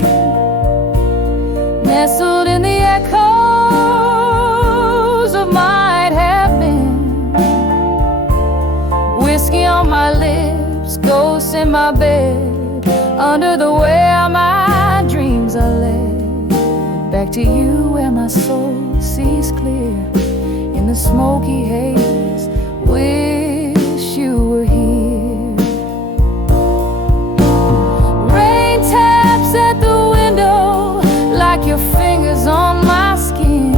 nestled in the echoes of might have been, whiskey on my lips, ghosts in my bed, under the where my dreams are led. Back to you where my soul sees clear, in the smoky haze, wish you were here. Rain taps at the window like your fingers on my skin.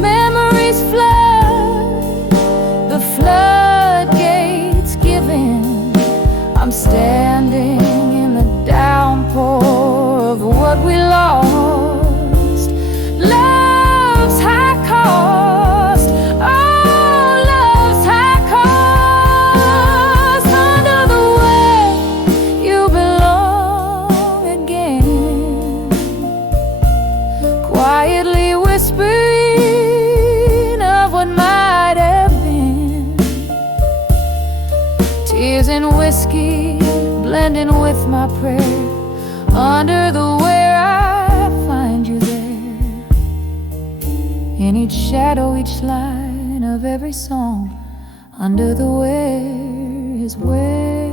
Memories flood, the floodgates giving. I'm standing in the downpour of what we lost. Love's high cost, oh, love's high cost. Under the way you belong again, quietly whispering of what might have been. Tears and whiskey blending with my prayer, under the where I find you there. In each shadow, each line of every song, under the where is where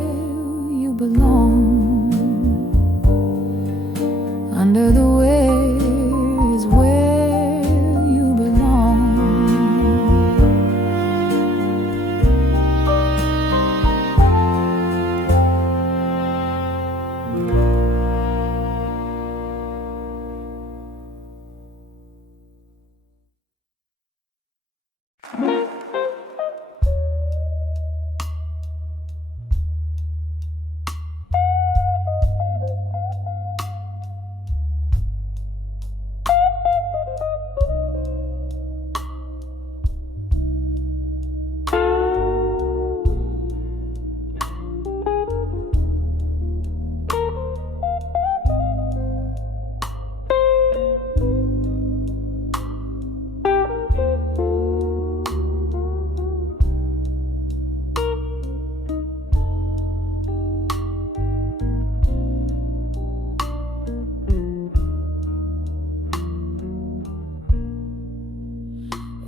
you belong. Under the where is where you belong.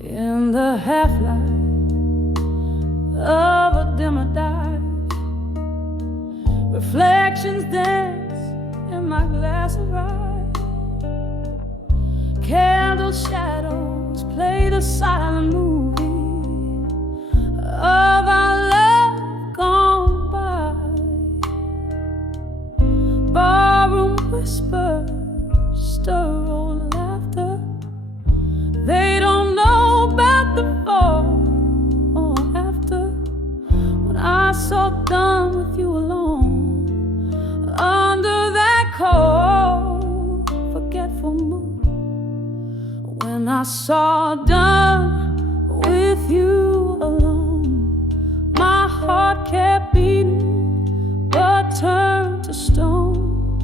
In the half-light of a dimmer dive, reflections dance in my glass of rye. Candle shadows play the a silent movie of our love gone by. Barroom whispers stir old laughter. They don't know about the before or after. When I saw done with you alone under that cold, forgetful moon. When I saw done with you alone, my heart kept beating but turned to stone.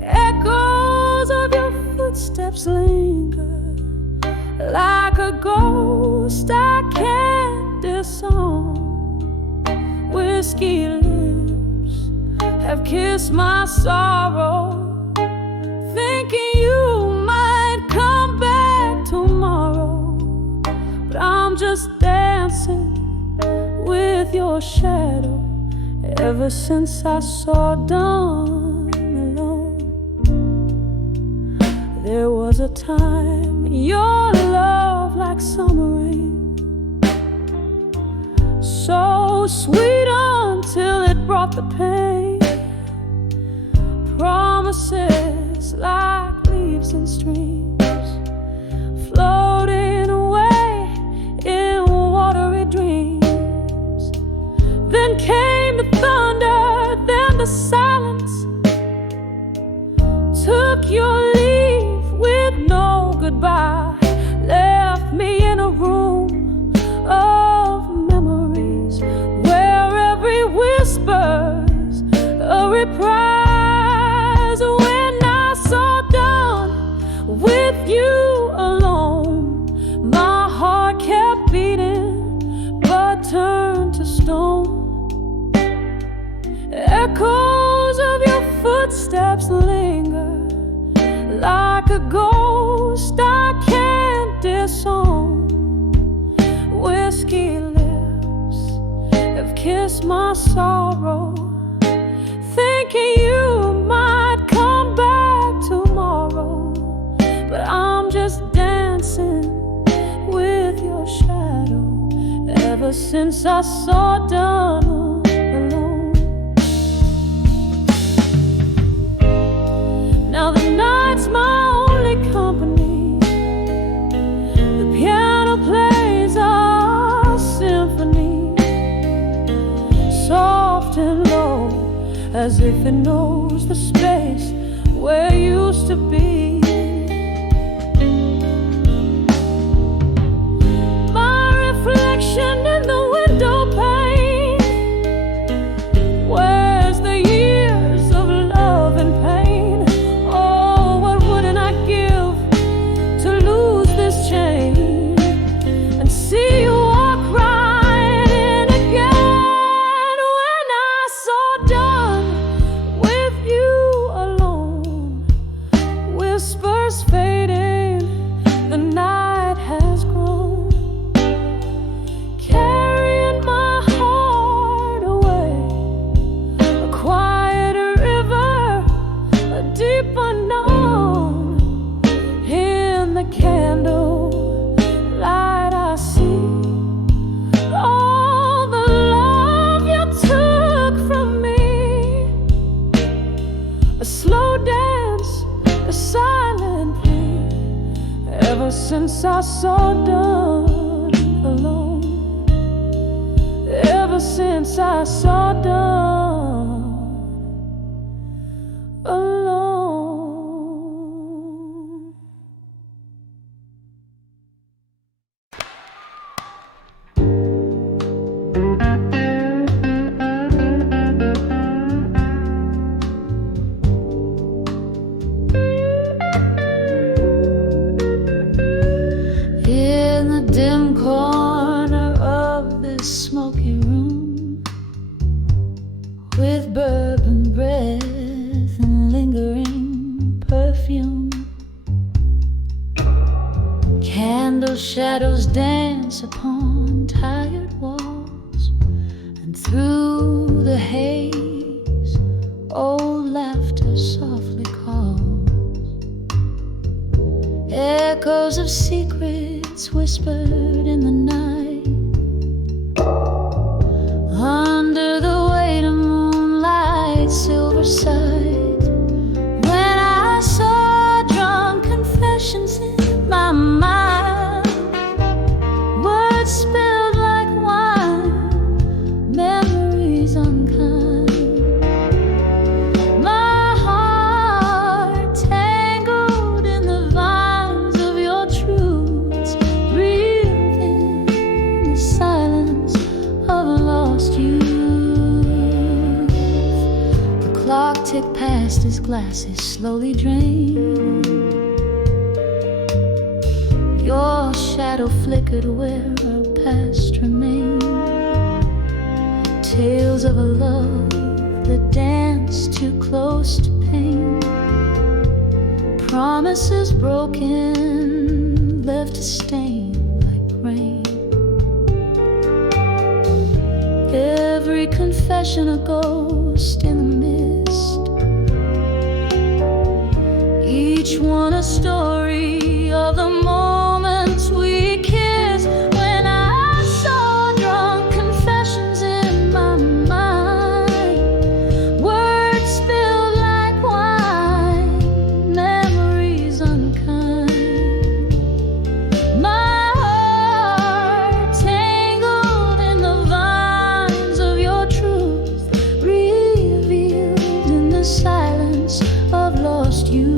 Echoes of your footsteps linger like a ghost I can't disown. Whiskey lips have kissed my sorrow, thinking you might come back tomorrow. But I'm just dancing with your shadow ever since I saw dawn alone. There was a time your love like summer rain, so sweet until it brought the pain. Promises like leaves in streams, floating away in watery dreams. Then came the thunder, then the silence. Took your leave with no goodbye, left me in a room of memories where every whisper's a reprise. When I saw done with you alone, my heart kept beating but turned to stone. Echoes of your footsteps linger like a ghost I can't disown. Whiskey lips have kissed my sorrow, thinking you might come back tomorrow. But I'm just dancing with your shadow ever since I saw done alone. Now the night's my only company. The piano plays our symphony, soft and low, as if it knows the space where you used to be. My reflection in the window pane, where's the years of love and pain? Oh, what wouldn't I give to lose this chain and see you walk right in again. When I saw done with you alone, whispers fading, the night has grown, carrying my heart away, a quieter river, a deep unknown. In the candle light I see all the love you took from me. A slow dance, a silent plea, ever since I saw done alone. Ever since I saw done alone. In the dim corner of this smoky room, with bourbon breath and lingering perfume, candle shadows dance upon tired walls, and through the haze old laughter softly calls. echoes of secrets whispered in the night. Under the weight of moonlight, silver side. When I saw drunk confessions in my mind, words spilled like wine, memories unkind. My heart tangled in the vines of your truths, breathing in the silence of a lost youth. The clock ticked past as glasses slowly drained. Your shadow flickered where our past remained. Tales of a love that danced too close to pain. Promises broken, left a stain like rain. Every confession a ghost in the mist, each one a story of the moments we kissed. When I saw drunk confessions in my mind, words spilled like wine, memories unkind. My heart tangled in the vines of your truth, revealed in the silence of lost youth.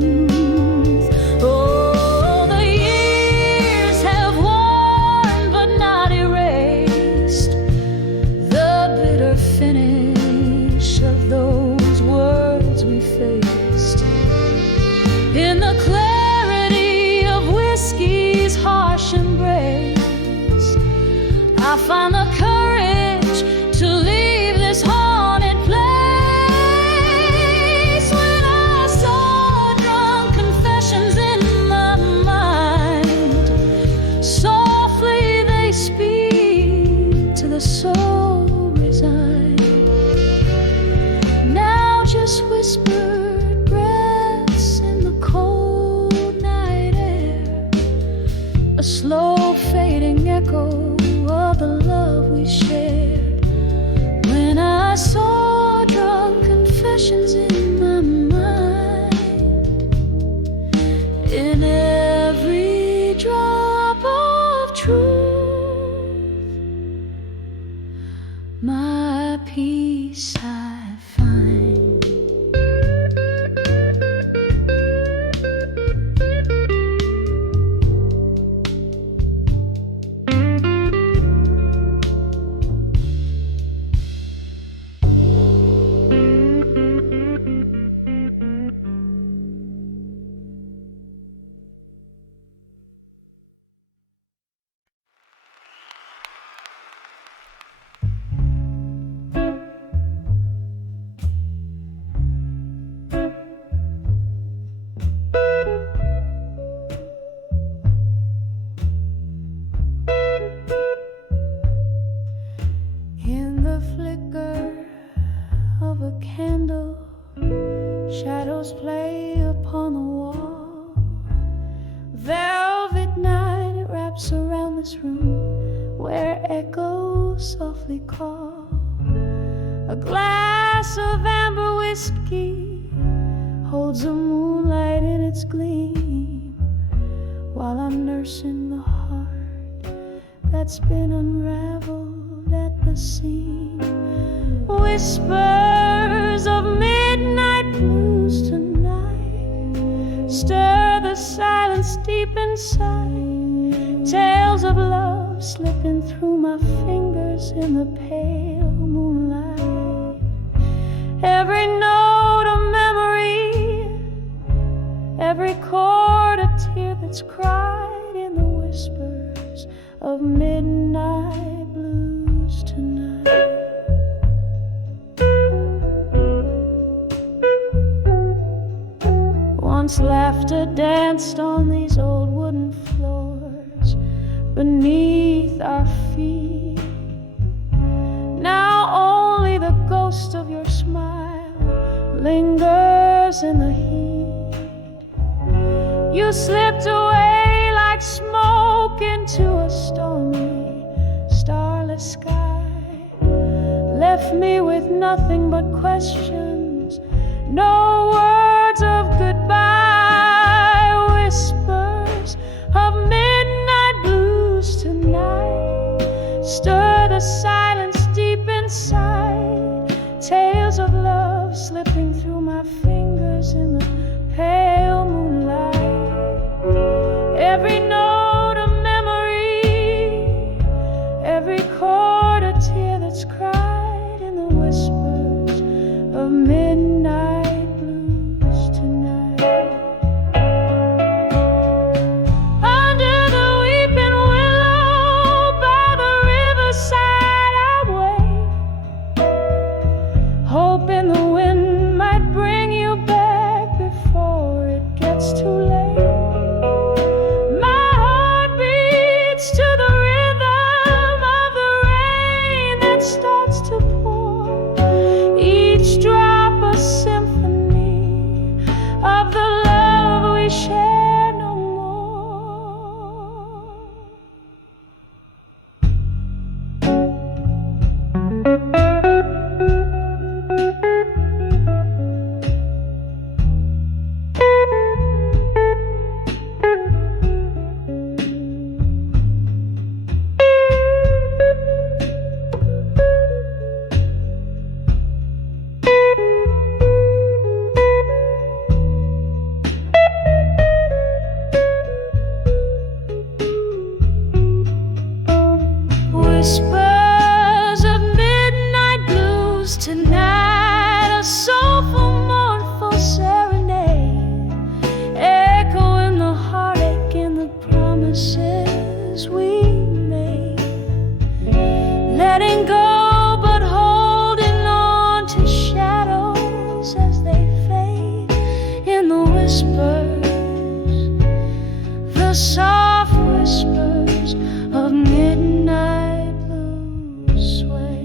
Oh, the years have worn but not erased the bitter finish of those words we faced. In the clarity of whiskey's harsh embrace, I find the courage to leave this haunted place. When I saw drunk confessions in my mind, softly they speak to the soul resigned. Now just whispered breaths in the cold night air, a slow fading echo of the love we shared. When I saw drunk confessions in my mind, in every drop of truth, my peace I find. In the flicker of a candle, shadows play upon the wall. Velvet night, it wraps around this room where echoes softly call. A glass of amber whiskey holds the moonlight in its gleam, while I'm nursing the heart that's been unraveled at the seam. Whispers of midnight blues tonight stir the silence deep inside. Tales of love slipping through my fingers in the pale moonlight. Every note a memory, every chord a tear that's cried in the whispers of midnight blues tonight. Once laughter danced on these old wooden floors beneath our feet. Now only the ghost of your smile lingers in the heat. You slipped away stormy, starless sky left me with nothing but questions, no words of goodbye, whispers of midnight blues tonight stir the silence deep inside, tales of love slipping through my fingers in the pale moonlight. Every note a memory, every chord a tear that's cried in the whispers of midnight blues tonight. Under the weeping willow by the riverside I wait, hoping the wind might bring you back before it gets too late. My heart beats to the rhythm of the rain that starts to pour, each drop a symphony of the love we share no more. Whispers of midnight blues tonight, a soulful, mournful serenade, echoing the heartache and the promises we made, letting go but holding on to shadows as they fade in the whispers, the soft whispers of midnight blues sway.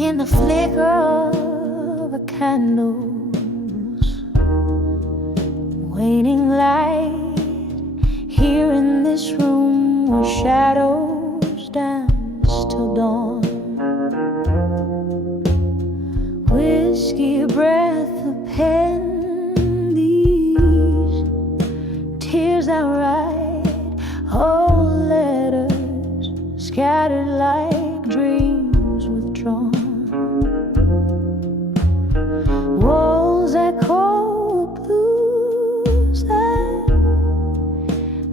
In the flicker of a candle's waning light, here in this room where shadows dance till dawn, whiskey breath of pen, these tears I write, whole letters scattered like dreams withdrawn. Walls echo blues that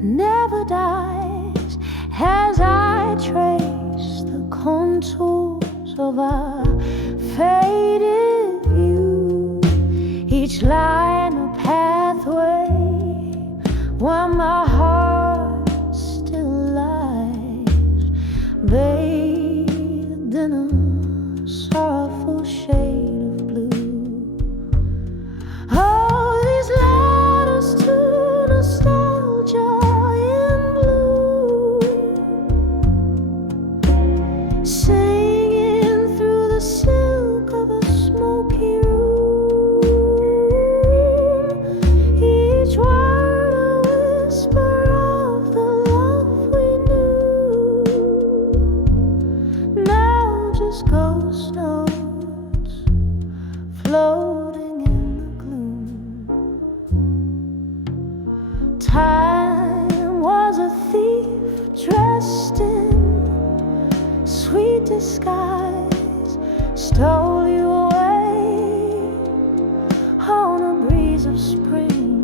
never dies as I trace the contours of our faded view, each line a pathway while my heart still lies bathed in a sorrowful shade of blue. Oh, these letters to nostalgia in blue, singing through the silk of a smoky room, each word a whisper of the love we knew. Now just ghost notes floating in the gloom. Time was a thief dressed in sweet disguise, stole you away on a breeze of spring,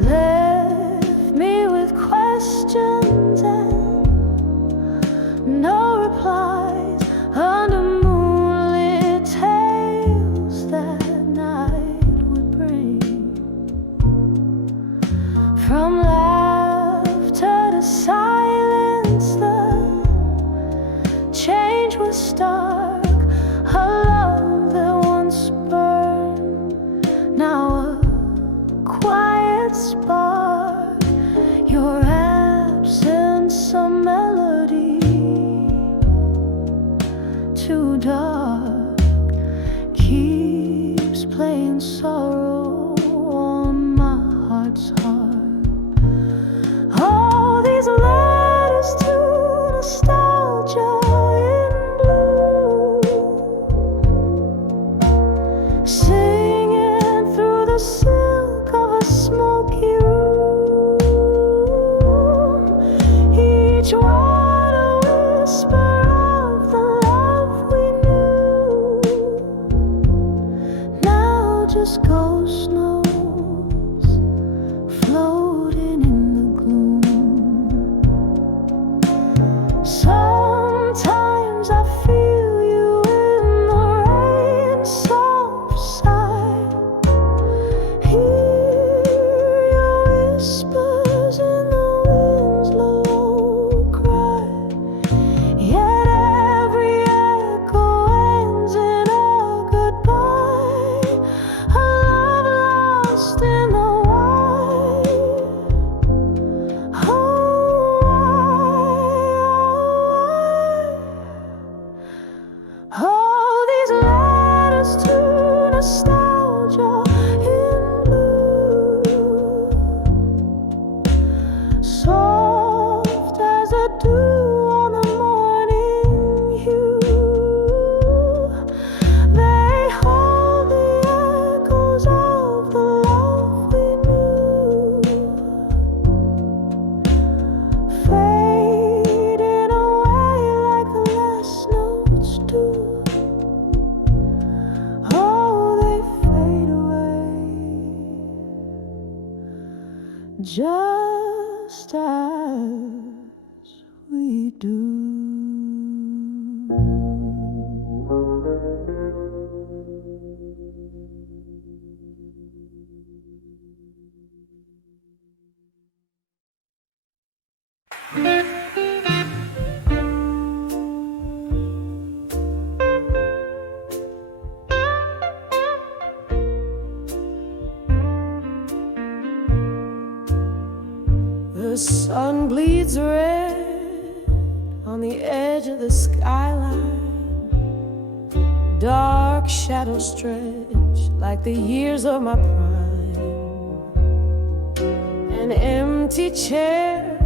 left me with questions and no replies under moonlit tales that night would bring. From laughter to silence, stark, a love that once burned, now a quiet spark. Your absence a melody too dark, keeps playing sorrow on my heart's harp. All these letters to nostalgia in blue, singing through the silk of a smoky room, each one a whisper of the love we knew. Now just ghost notes floating in the gloom. Sometimes I feel you in the rain, soft sigh. Hear your whispers in the wind's low cry. Yet every echo ends in a goodbye, a love lost in the wire. Oh, all these letters to nostalgia in blue, soft as the dew on the morning hue. They hold the echoes of the love we knew, fading away like the last notes do. Oh, they fade away, just as we do. The sun bleeds red on the edge of the skyline. Dark shadows stretch like the years of my prime. An empty chair,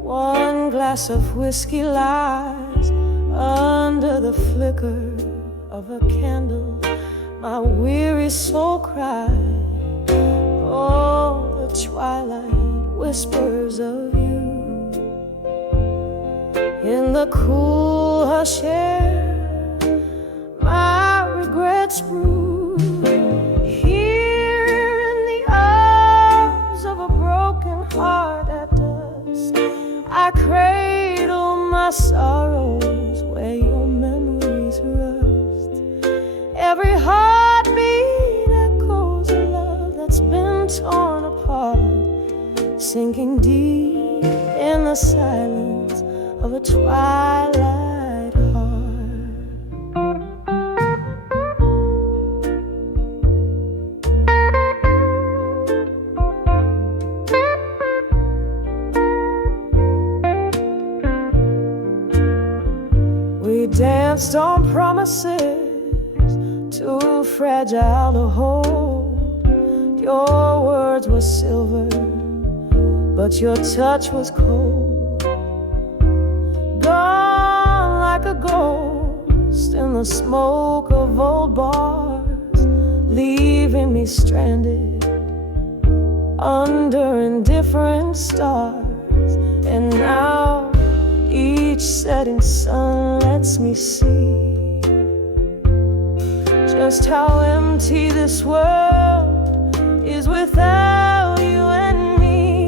one glass of whiskey lies under the flicker of a candle. My weary soul cries. Oh, the twilight whispers of you in the cool hush air. My regrets brew here in the arms of a broken heart at dusk. I cradle my sorrows where your memories rust. Every heartbeat echoes a love that's been torn apart, sinking deep in the silence of a twilight heart. We danced on promises too fragile to hold. Your words were silver, but your touch was cold. Gone like a ghost in the smoke of old bars, leaving me stranded under indifferent stars. And now each setting sun lets me see just how empty this world is without you and me.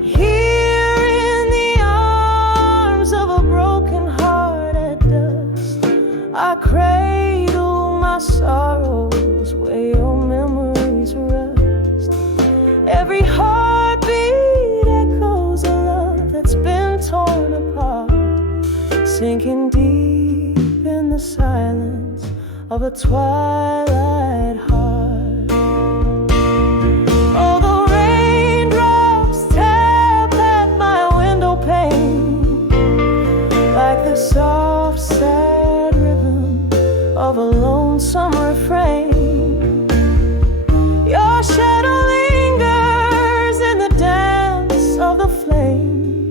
Here in the arms of a broken heart at dusk, I cradle my sorrows where your memories rust. Every heartbeat echoes a love that's been torn apart, sinking deep of a twilight heart. Oh, the raindrops tap at my window pane like the soft, sad rhythm of a lonesome refrain. Your shadow lingers in the dance of the flame,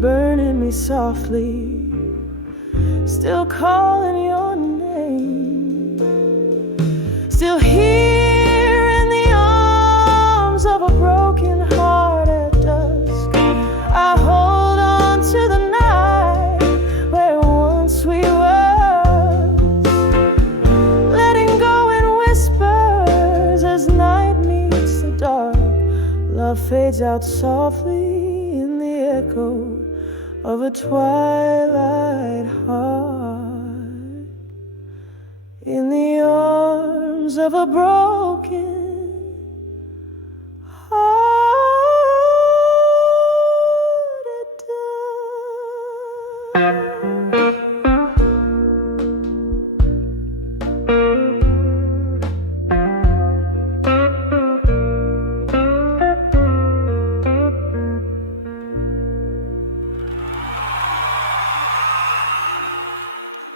burning me softly, still calling your name. Still here in the arms of a broken heart at dusk, I hold on to the night where once we were, letting go in whispers as night meets the dark. Love fades out softly in the echo of a twilight heart, in the arms of a broken